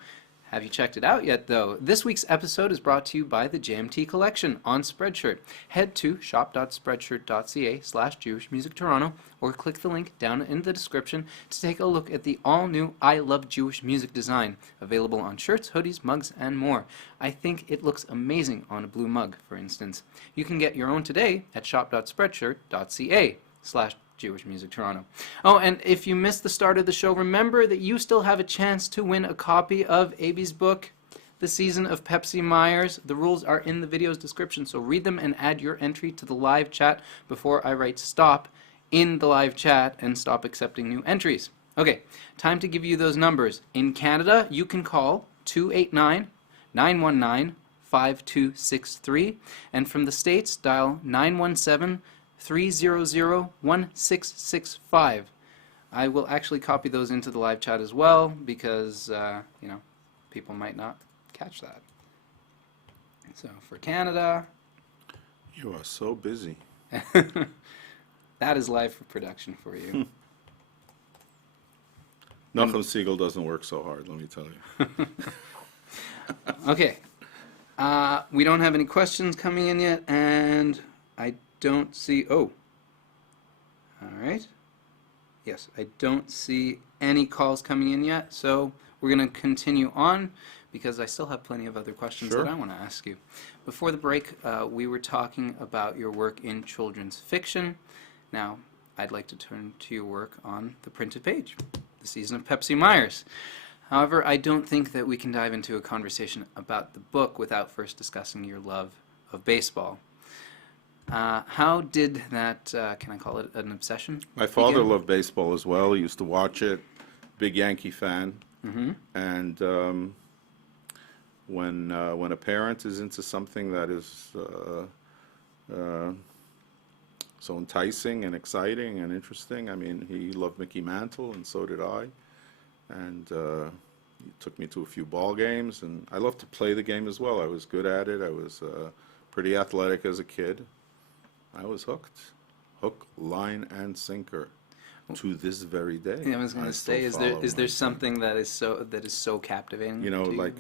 Have you checked it out yet, though? This week's episode is brought to you by the JMT Collection on Spreadshirt. Head to shop.spreadshirt.ca/Jewish Music Toronto or click the link down in the description to take a look at the all-new I Love Jewish Music design, available on shirts, hoodies, mugs, and more. I think it looks amazing on a blue mug, for instance. You can get your own today at shop.spreadshirt.ca/Jewish Music Toronto. Oh, and if you missed the start of the show, remember that you still have a chance to win a copy of Abie's book, The Season of Pepsi Meyers. The rules are in the video's description, so read them and add your entry to the live chat before I write stop in the live chat and stop accepting new entries. Okay, time to give you those numbers. In Canada, you can call 289-919-5263, and from the States, dial 917-300-1665. I will actually copy those into the live chat as well because, people might not catch that. So for Canada... You are so busy. That is live for production for you. Nachum Siegel doesn't work so hard, let me tell you. Okay. We don't have any questions coming in yet, and I don't see... Oh. All right. Yes, I don't see any calls coming in yet, so we're going to continue on because I still have plenty of other questions Sure. that I want to ask you. Before the break, we were talking about your work in children's fiction. Now, I'd like to turn to your work on the printed page, The Season of Pepsi Meyers. However, I don't think that we can dive into a conversation about the book without first discussing your love of baseball. How did that, can I call it an obsession? My father begin? loved baseball as well. He used to watch it. Big Yankee fan. Mm-hmm. And when a parent is into something that is so enticing and exciting and interesting, I mean, he loved Mickey Mantle, and so did I. And he took me to a few ball games, and I loved to play the game as well. I was good at it. I was pretty athletic as a kid. I was hooked. Hook, line, and sinker. To this very day. Yeah, I was going to say, is there something that is so captivating? You know, to like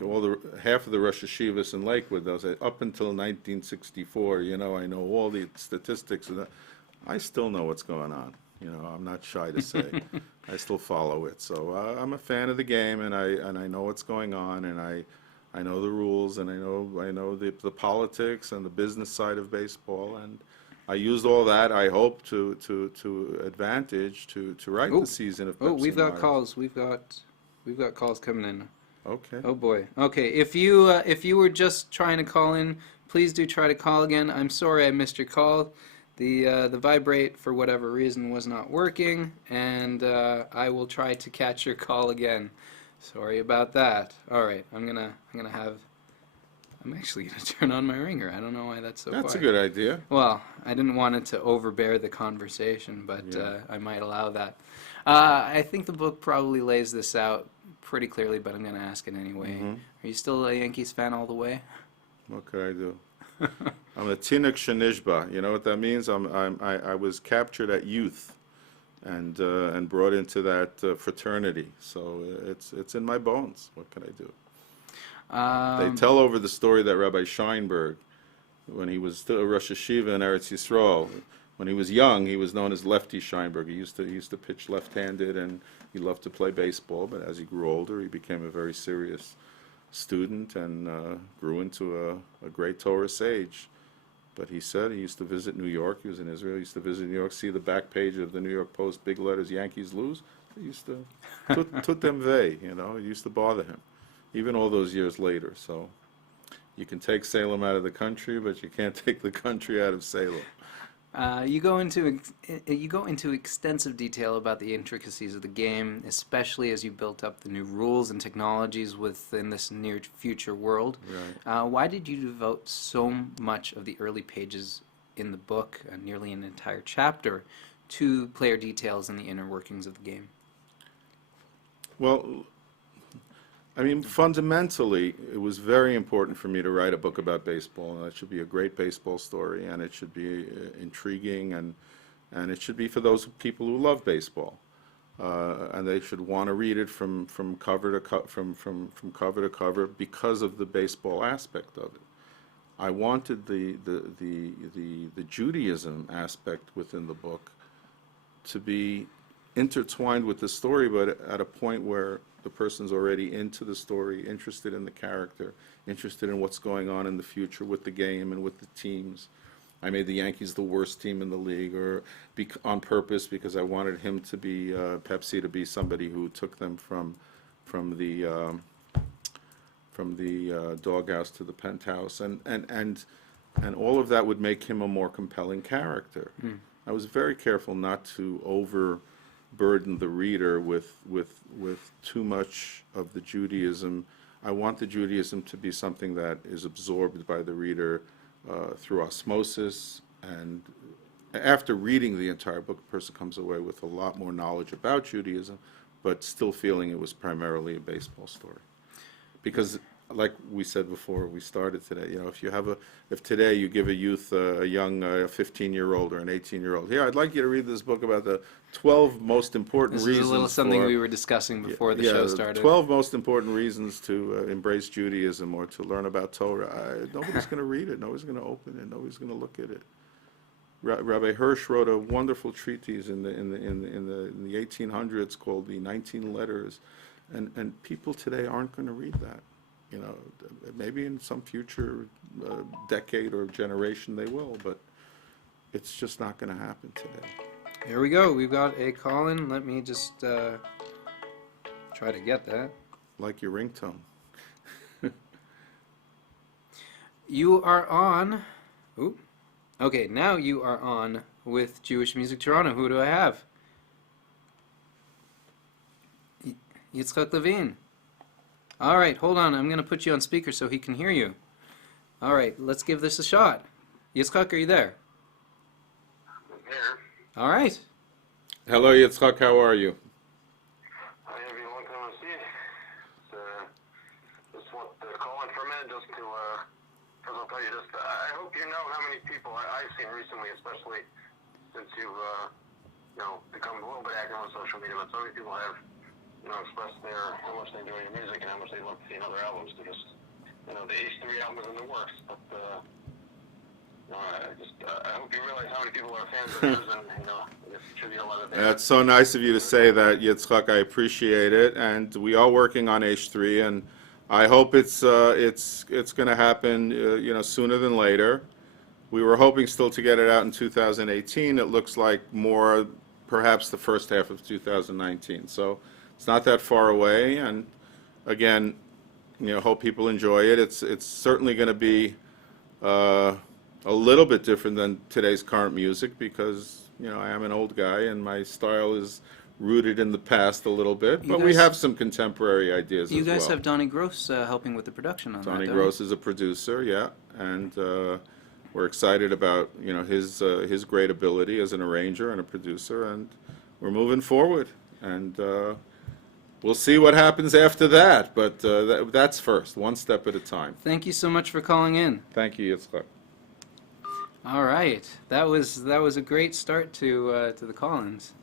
half of the Rosh Hashivas in Lakewood, they'll say, up until 1964, I know all the statistics. And I still know what's going on. I'm not shy to say. I still follow it. So I'm a fan of the game, and I know what's going on, and I know the rules, and I know the politics and the business side of baseball, and I used all that, I hope, to advantage to write the Season of Pepsi Oh, we've got Meyers. calls. We've got calls coming in. Okay. Oh boy. Okay, if you were just trying to call in, please do try to call again. I'm sorry I missed your call. The vibrate for whatever reason was not working, and I will try to catch your call again. Sorry about that. All right, I'm actually going to turn on my ringer. I don't know why that's so That's a quiet. good idea. Well, I didn't want it to overbear the conversation, but Yeah. I might allow that. I think the book probably lays this out pretty clearly, but I'm going to ask it anyway. Mhm. Are you still a Yankees fan all the way? What could I do? I'm a Tinuk Shenishba. You know what that means? I was captured at youth and brought into that fraternity. So it's in my bones. What can I do? They tell over the story that Rabbi Scheinberg, when he was still a Rosh Hashiva in Eretz Yisrael, when he was young, he was known as Lefty Scheinberg. He used to pitch left-handed, and he loved to play baseball. But as he grew older, he became a very serious student and grew into a great Torah sage. But he said he used to visit New York. He was in Israel. He used to visit New York, see the back page of the New York Post, big letters, Yankees lose. He used to tut them vey, it used to bother him, even all those years later. So you can take Salem out of the country, but you can't take the country out of Salem. You go into extensive detail about the intricacies of the game, especially as you built up the new rules and technologies within this near future world. Right. Why did you devote so much of the early pages in the book, nearly an entire chapter, to player details and the inner workings of the game? Well, I mean, fundamentally, it was very important for me to write a book about baseball, and it should be a great baseball story, and it should be intriguing, and it should be for those people who love baseball, and they should want to read it from cover to cover because of the baseball aspect of it. I wanted the Judaism aspect within the book to be intertwined with the story, but at a point where the person's already into the story, interested in the character, interested in what's going on in the future with the game and with the teams. I made the Yankees the worst team in the league, or on purpose, because I wanted him to be Pepsi to be somebody who took them from the doghouse to the penthouse, and all of that would make him a more compelling character. I was very careful not to overburden the reader with too much of the Judaism. I want the Judaism to be something that is absorbed by the reader through osmosis, and after reading the entire book, a person comes away with a lot more knowledge about Judaism, but still feeling it was primarily a baseball story. Because, like we said before we started today, if today you give a youth, a young 15-year-old or an 18-year-old, here, I'd like you to read this book about the 12 most important reasons. This is a little something we were discussing before the show started. 12 most important reasons to embrace Judaism or to learn about Torah. Nobody's going to read it. Nobody's going to open it. Nobody's going to look at it. Rabbi Hirsch wrote a wonderful treatise in the 1800s called the 19 Letters, and people today aren't going to read that. Maybe in some future decade or generation they will, but it's just not going to happen today. Here we go. We've got a call-in. Let me just try to get that. Like your ringtone. You are on. Ooh. Okay, now you are on with Jewish Music Toronto. Who do I have? Yitzchak Levine. All right, hold on. I'm going to put you on speaker so he can hear you. All right, let's give this a shot. Yitzchak, are you there? I'm here. All right. Hello, Yitzchak. How are you? Hi, Abie. Long time no see. Just want to call in for a minute just to, because I'll tell you this. I hope you know how many people I've seen recently, especially since you've, become a little bit active on social media, but so many people have express how much they enjoy your music and how much they love to see in other albums. They're just, the H3 album is in the works, but, I hope you realize how many people are fans of yours and, it should be a lot of that. That's so nice of you to say that, Yitzchak. I appreciate it, and we are working on H3, and I hope it's going to happen, sooner than later. We were hoping still to get it out in 2018. It looks like more, perhaps the first half of 2019. So it's not that far away, and again, hope people enjoy it. It's certainly going to be a little bit different than today's current music because I am an old guy and my style is rooted in the past a little bit. But we have some contemporary ideas as well. You guys have Donnie Gross helping with the production on that. Donnie Gross is a producer, yeah, and we're excited about his great ability as an arranger and a producer, and we're moving forward. And we'll see what happens after that, but that's first, one step at a time. Thank you so much for calling in. Thank you, Yitzchak. All right, that was a great start to the call-ins.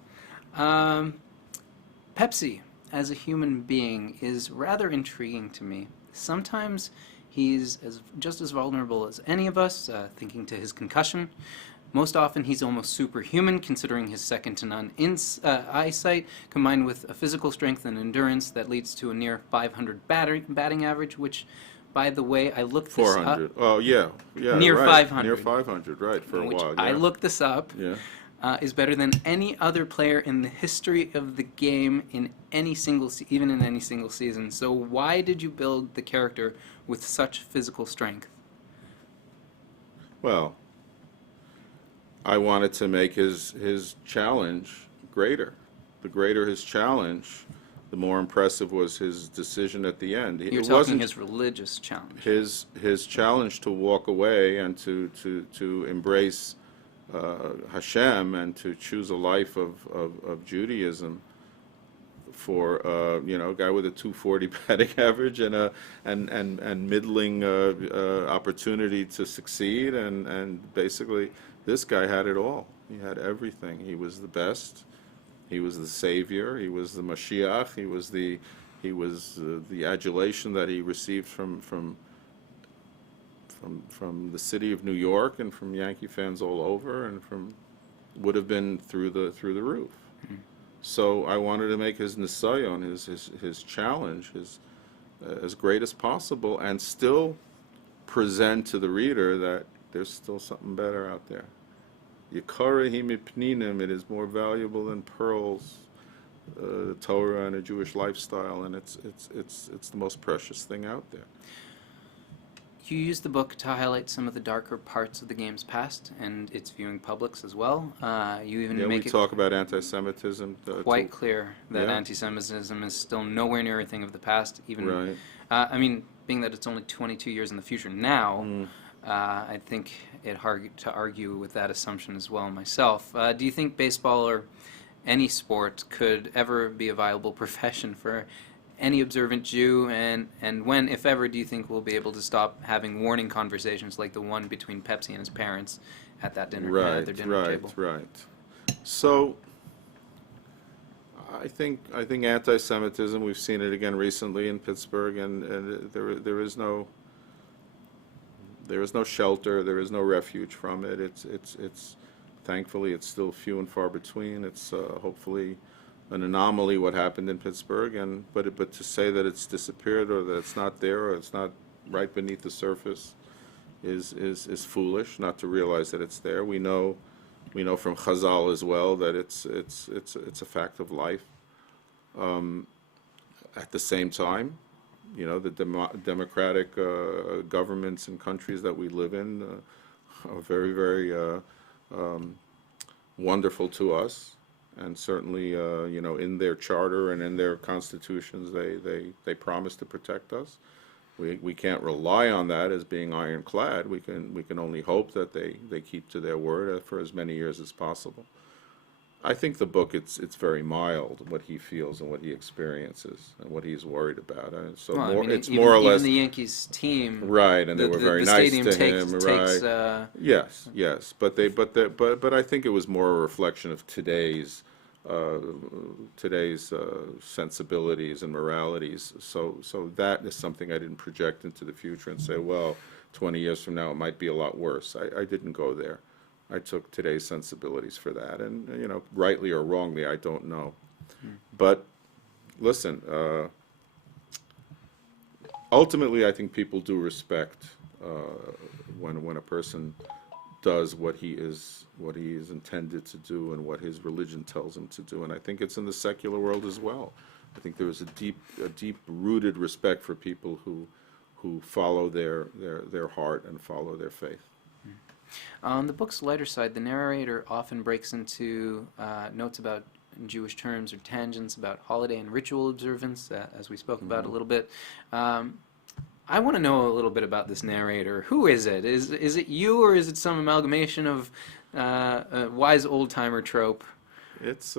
Pepsi, as a human being, is rather intriguing to me. Sometimes he's just as vulnerable as any of us, thinking to his concussion. Most often he's almost superhuman, considering his second-to-none eyesight, combined with a physical strength and endurance that leads to a near 500 batting average, which, by the way, I looked this up. 400. Oh, yeah. Near right. 500. Near 500, right, for a while, yeah. I looked this up. Yeah. Is better than any other player in the history of the game in any single, even in any single season. So why did you build the character with such physical strength? Well, I wanted to make his challenge greater. The greater his challenge, the more impressive was his decision at the end. You're It talking wasn't his religious challenge. his challenge to walk away and to embrace Hashem and to choose a life of Judaism for a guy with a 240 batting average and and middling opportunity to succeed, and basically this guy had it all. He had everything. He was the best. He was the savior. He was the Mashiach. He was the adulation that he received from the city of New York and from Yankee fans all over, and would have been through the roof. Mm-hmm. So I wanted to make his nisayon, his challenge, as great as possible, and still present to the reader that there's still something better out there. Yikarehi mipninim, it is more valuable than pearls. The Torah and a Jewish lifestyle, and it's the most precious thing out there. You use the book to highlight some of the darker parts of the game's past and its viewing publics as well. You even We make it talk about anti-Semitism. quite clear that Yeah. anti-Semitism is still nowhere near a thing of the past. Even, Right. I mean, being that it's only 22 years in the future now, I think it hard to argue with that assumption as well myself. Do you think baseball or any sport could ever be a viable profession for any observant Jew, and when, if ever, do you think we'll be able to stop having warning conversations like the one between Pepsi and his parents at that dinner at their dinner table? Right. So I think anti-Semitism, we've seen it again recently in Pittsburgh, and there is no shelter, there is no refuge from it. It's thankfully it's still few and far between. It's hopefully an anomaly what happened in Pittsburgh, but to say that it's disappeared or that it's not there or it's not right beneath the surface is foolish. Not to realize that it's there. We know from Chazal as well that it's a fact of life. At the same time, the democratic governments and countries that we live in are very, very wonderful to us. And certainly, in their charter and in their constitutions, they promise to protect us. We can't rely on that as being ironclad. We can only hope that they keep to their word for as many years as possible. I think the book it's very mild what he feels and what he experiences and what he's worried about. So it's more or less even the Yankees team, right, and they were very nice to him, takes, right? Yes, but I think it was more a reflection of today's sensibilities and moralities. So that is something I didn't project into the future and say, well, 20 years from now it might be a lot worse. I didn't go there. I took today's sensibilities for that, and rightly or wrongly, I don't know. But listen, ultimately, I think people do respect when a person does what he is intended to do and what his religion tells him to do, and I think it's in the secular world as well. I think there is a deep rooted respect for people who follow their heart and follow their faith. On the book's lighter side, the narrator often breaks into notes about Jewish terms or tangents about holiday and ritual observance, as we spoke about a little bit. I want to know a little bit about this narrator. Who is it? Is it you, or is it some amalgamation of a wise old-timer trope? It's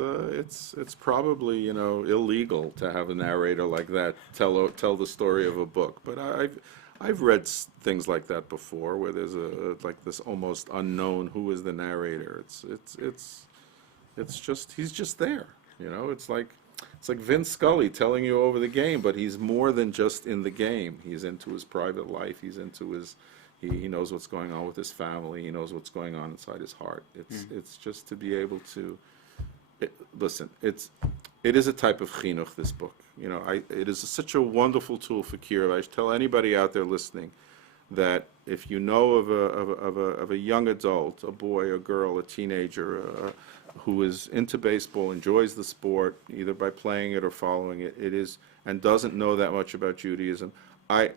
probably illegal to have a narrator like that tell the story of a book, but I've read things like that before, where there's like this almost unknown who is the narrator. It's just he's just there. It's like Vince Scully telling you over the game, but he's more than just in the game. He's into his private life. He's into he knows what's going on with his family. He knows what's going on inside his heart. It's just to be able to listen. It is a type of chinuch, this book. It is such a wonderful tool for kiruv. I tell anybody out there listening that if you know of a young adult, a boy, a girl, a teenager, who is into baseball, enjoys the sport, either by playing it or following it, and doesn't know that much about Judaism. I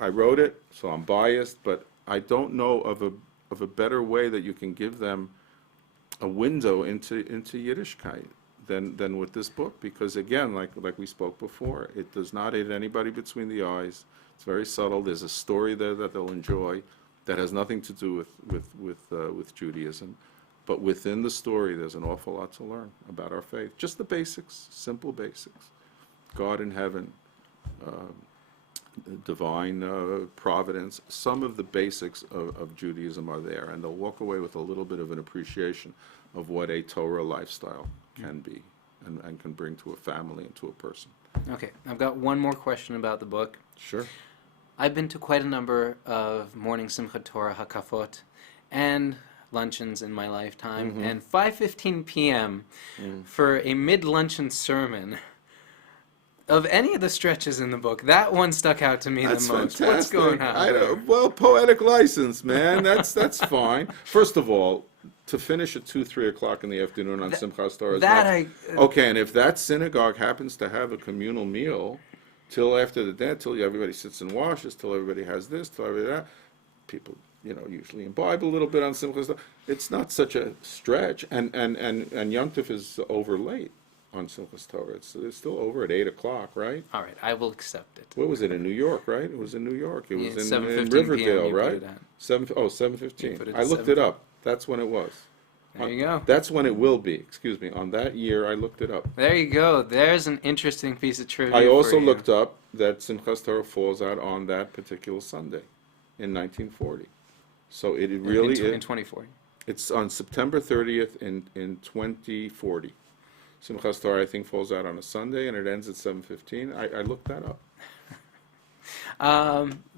wrote it, so I'm biased, but I don't know of a better way that you can give them a window into Yiddishkeit than with this book, because again, like we spoke before, it does not hit anybody between the eyes. It's very subtle. There's a story there that they'll enjoy that has nothing to do with Judaism, but within the story, there's an awful lot to learn about our faith. Just the basics, simple basics. God in heaven, divine providence. Some of the basics of Judaism are there, and they'll walk away with a little bit of an appreciation of what a Torah lifestyle can be and can bring to a family and to a person. Okay, I've got one more question about the book. Sure. I've been to quite a number of morning Simchat Torah Hakafot and luncheons in my lifetime, and 5:15 p.m. for a mid-luncheon sermon. Of any of the stretches in the book, that one stuck out to me That's the most. fantastic. What's going on? Well, poetic license, man. That's fine. First of all, to finish at 2, 3 o'clock in the afternoon on Simchas Torah is That not, okay, and if that synagogue happens to have a communal meal till after the day, till everybody sits and washes, till everybody has this, till everybody that, people, usually imbibe a little bit on Simchas Torah. It's not such a stretch, and Yom Tov is over late on Simchas Torah. It's still over at 8 o'clock, right? All right, I will accept it. What was it, in New York, right? It was in New York. It was in 7:15 Riverdale, PM you put right? it at. 7:15. put it I at looked it up. That's when it was. There you go. That's when it will be. Excuse me. On that year, I looked it up. There you go. There's an interesting piece of trivia. I also for you. looked up that Simchas Torah falls out on that particular Sunday in 1940. So it really in is. 2040. It's on September 30th in 2040. Simchas Torah, I think, falls out on a Sunday, and it ends at 7:15. I looked that up.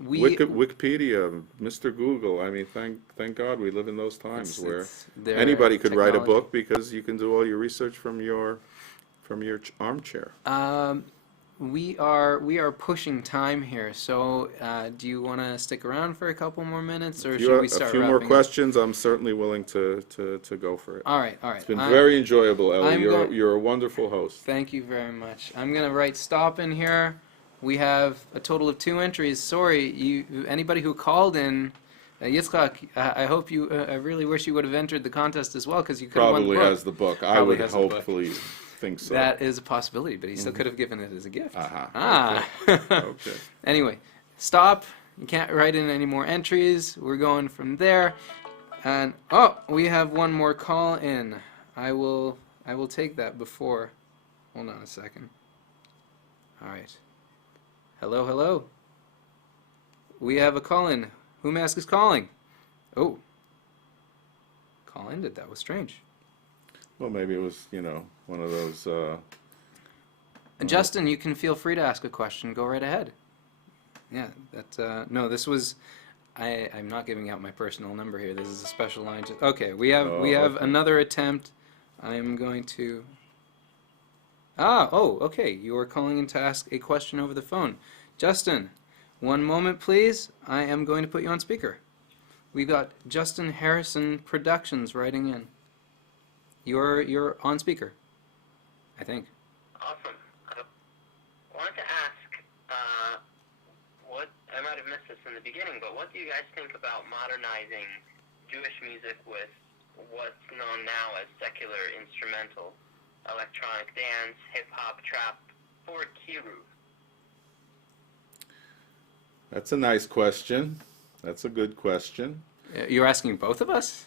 Wikipedia, Mr. Google. I mean, thank God we live in those times where anybody could write a book, because you can do all your research from your armchair. We are pushing time here, so do you want to stick around for a couple more minutes, or should we start a few more wrapping up? questions, I'm certainly willing to go for it. All right. It's been very enjoyable, I'm Ellie. You're a wonderful host. Thank you very much. I'm going to write stop in here. We have a total of 2 entries. Sorry, anybody who called in, Yitzchak, I hope you. I really wish you would have entered the contest as well, because you could have won the Probably book. has the book. I Probably would has the book. hopefully think so. That is a possibility, but he still could have given it as a gift. Okay. Okay. Anyway, stop. You can't write in any more entries. We're going from there. And we have one more call in. I will take that before. Hold on a second. All right. Hello. We have a call in. Who may I ask is calling? Oh. Call ended. That was strange. Well, maybe it was, one of those. And Justin, you can feel free to ask a question. Go right ahead. Yeah, no, this was. I'm not giving out my personal number here. This is a special line. Okay, we have okay. another attempt. I'm going to. Okay. You are calling in to ask a question over the phone. Justin, one moment, please. I am going to put you on speaker. We've got Justin Harrison Productions writing in. You're on speaker, I think. Awesome. I wanted to ask, what I might have missed this in the beginning, but what do you guys think about modernizing Jewish music with what's known now as secular instrumental, electronic dance, hip-hop, trap, or kiruv? That's a nice question. That's a good question. You're asking both of us?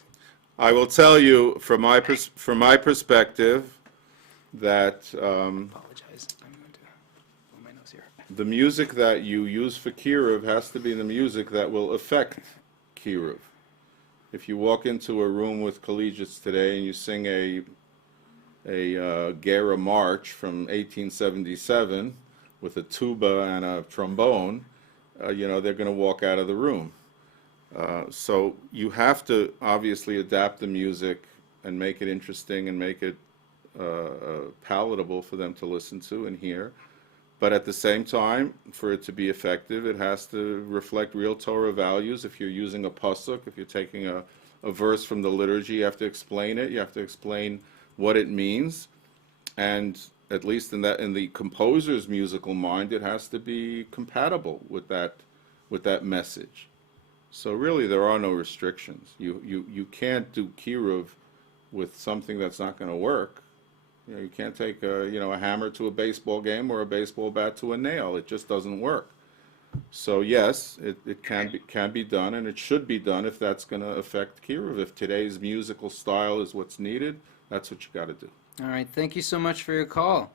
I will tell you from my perspective that Apologize. I'm going to blow my nose here. the music that you use for kiruv has to be the music that will affect kiruv. If you walk into a room with collegiates today and you sing a Gera march from 1877 with a tuba and a trombone, they're going to walk out of the room. So you have to obviously adapt the music and make it interesting and make it palatable for them to listen to and hear. But at the same time, for it to be effective, it has to reflect real Torah values. If you're using a pasuk, if you're taking a verse from the liturgy, you have to explain it. You have to explain what it means. And at least in the composer's musical mind, it has to be compatible with that message. So really, there are no restrictions. You can't do kiruv with something that's not going to work. You know, you can't take a hammer to a baseball game or a baseball bat to a nail. It just doesn't work. So yes, it can be done, and it should be done if that's going to affect Kiruv. If today's musical style is what's needed, that's what you got to do. All right. Thank you so much for your call.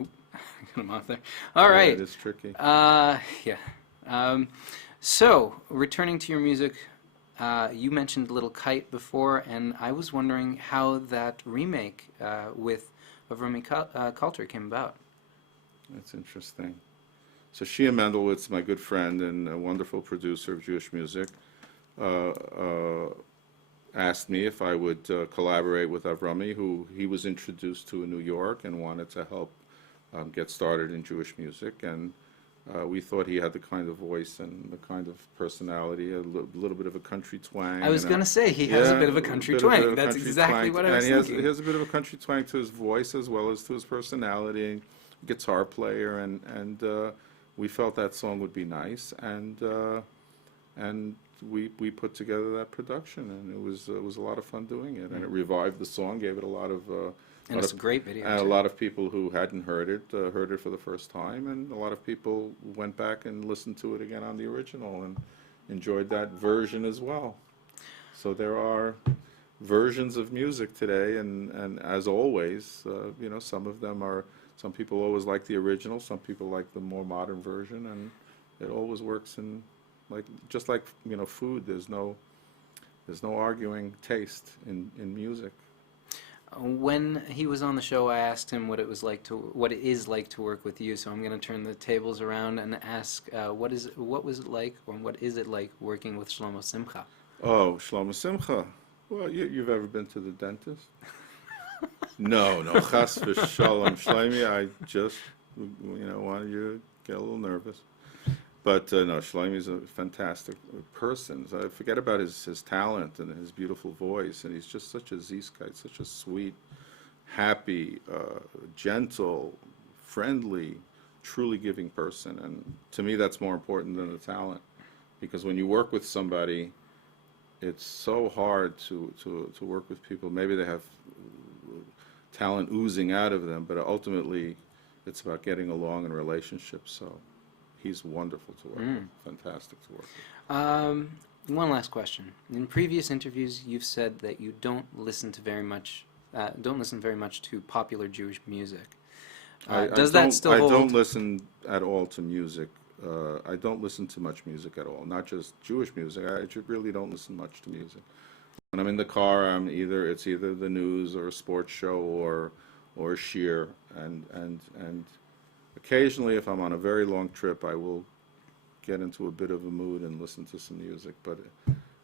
Oop, I got him off there. All Yeah, right. it is tricky. Yeah. So, returning to your music, you mentioned Little Kite before, and I was wondering how that remake with Avrami Coulter came about. That's interesting. So Shia Mendelowitz, my good friend and a wonderful producer of Jewish music, asked me if I would collaborate with Avrami, who he was introduced to in New York and wanted to help get started in Jewish music. And we thought he had the kind of voice and the kind of personality, a little bit of a country twang. I was going to say, he has a bit of a country twang. That's exactly what I was thinking. He has a bit of a country twang to his voice as well as to his personality. Guitar player, and we felt that song would be nice, and we put together that production, and it was a lot of fun doing it, and it revived the song, gave it a lot of and it's a great video. and a too. lot of people who hadn't heard it for the first time, and a lot of people went back and listened to it again on the original and enjoyed that version as well. So there are versions of music today, and as always, some of them are. Some people always like the original. Some people like the more modern version, and it always works in just like food. There's no arguing taste in music. When he was on the show, I asked him what it is like to work with you. So I'm going to turn the tables around and ask, what was it like, or what is it like working with Shlomo Simcha? Oh, Shlomo Simcha. Well, you've ever been to the dentist? No, chas v'shalom. Shlomi, I just, wanted you to get a little nervous. But no, Shlomi's a fantastic person. So I forget about his talent and his beautiful voice, and he's just such a zizkeit, such a sweet, happy, gentle, friendly, truly giving person. And to me, that's more important than the talent, because when you work with somebody, it's so hard to work with people. Maybe they have talent oozing out of them, but ultimately it's about getting along in relationships. So he's wonderful to work with, fantastic to work with. One last question. In previous interviews, you've said that you don't listen very much to popular Jewish music. Does that still hold? I don't listen at all to music. I don't listen to much music at all, not just Jewish music. I really don't listen much to music. When I'm in the car, it's either the news or a sports show or a shir, and occasionally, if I'm on a very long trip, I will get into a bit of a mood and listen to some music. But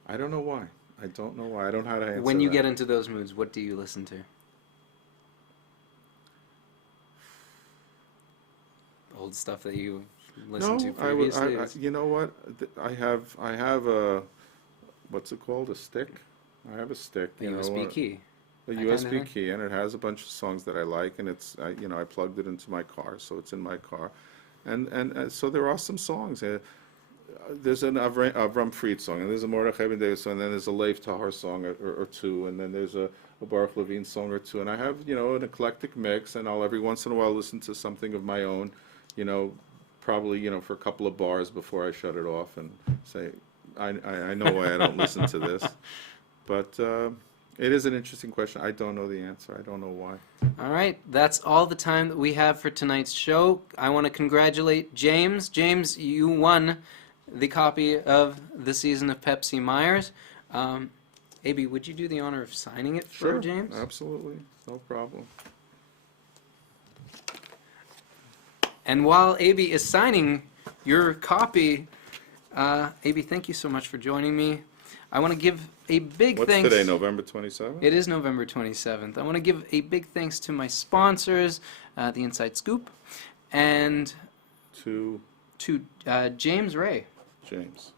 I don't know why. I don't know why. I don't know how to answer When you that. get into those moods, what do you listen to? Old stuff that you listened to previously? You know what? I have a, what's it called? A stick? I have a stick. A USB key. A USB key, and it has a bunch of songs that I like, and I plugged it into my car, so it's in my car, and so there are some songs. There's an Avram Fried song, and there's a Mordechai Ben David song, and then there's a Lev Tahar song or two, and then there's a Baruch Levine song or two, and I have an eclectic mix, and I'll every once in a while listen to something of my own, probably for a couple of bars before I shut it off and say, I know why I don't listen to this, but. It is an interesting question. I don't know the answer. I don't know why. All right. That's all the time that we have for tonight's show. I want to congratulate James. James, you won the copy of the season of Pepsi Meyers. Abie, would you do the honor of signing it for James? Sure, absolutely. No problem. And while Abie is signing your copy, Abie, thank you so much for joining me. I want to give a big thanks. What's today, November 27th? It is November 27th. I want to give a big thanks to my sponsors, The Inside Scoop, and To James Ray. James.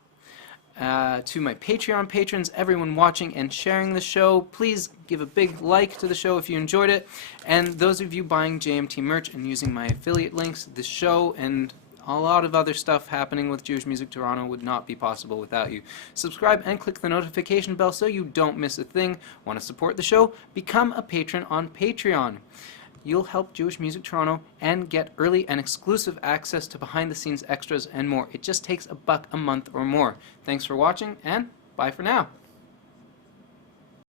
To my Patreon patrons, everyone watching and sharing the show, please give a big like to the show if you enjoyed it. And those of you buying JMT merch and using my affiliate links, the show and a lot of other stuff happening with Jewish Music Toronto would not be possible without you. Subscribe and click the notification bell so you don't miss a thing. Want to support the show? Become a patron on Patreon. You'll help Jewish Music Toronto and get early and exclusive access to behind-the-scenes extras and more. It just takes $1 a month or more. Thanks for watching, and bye for now.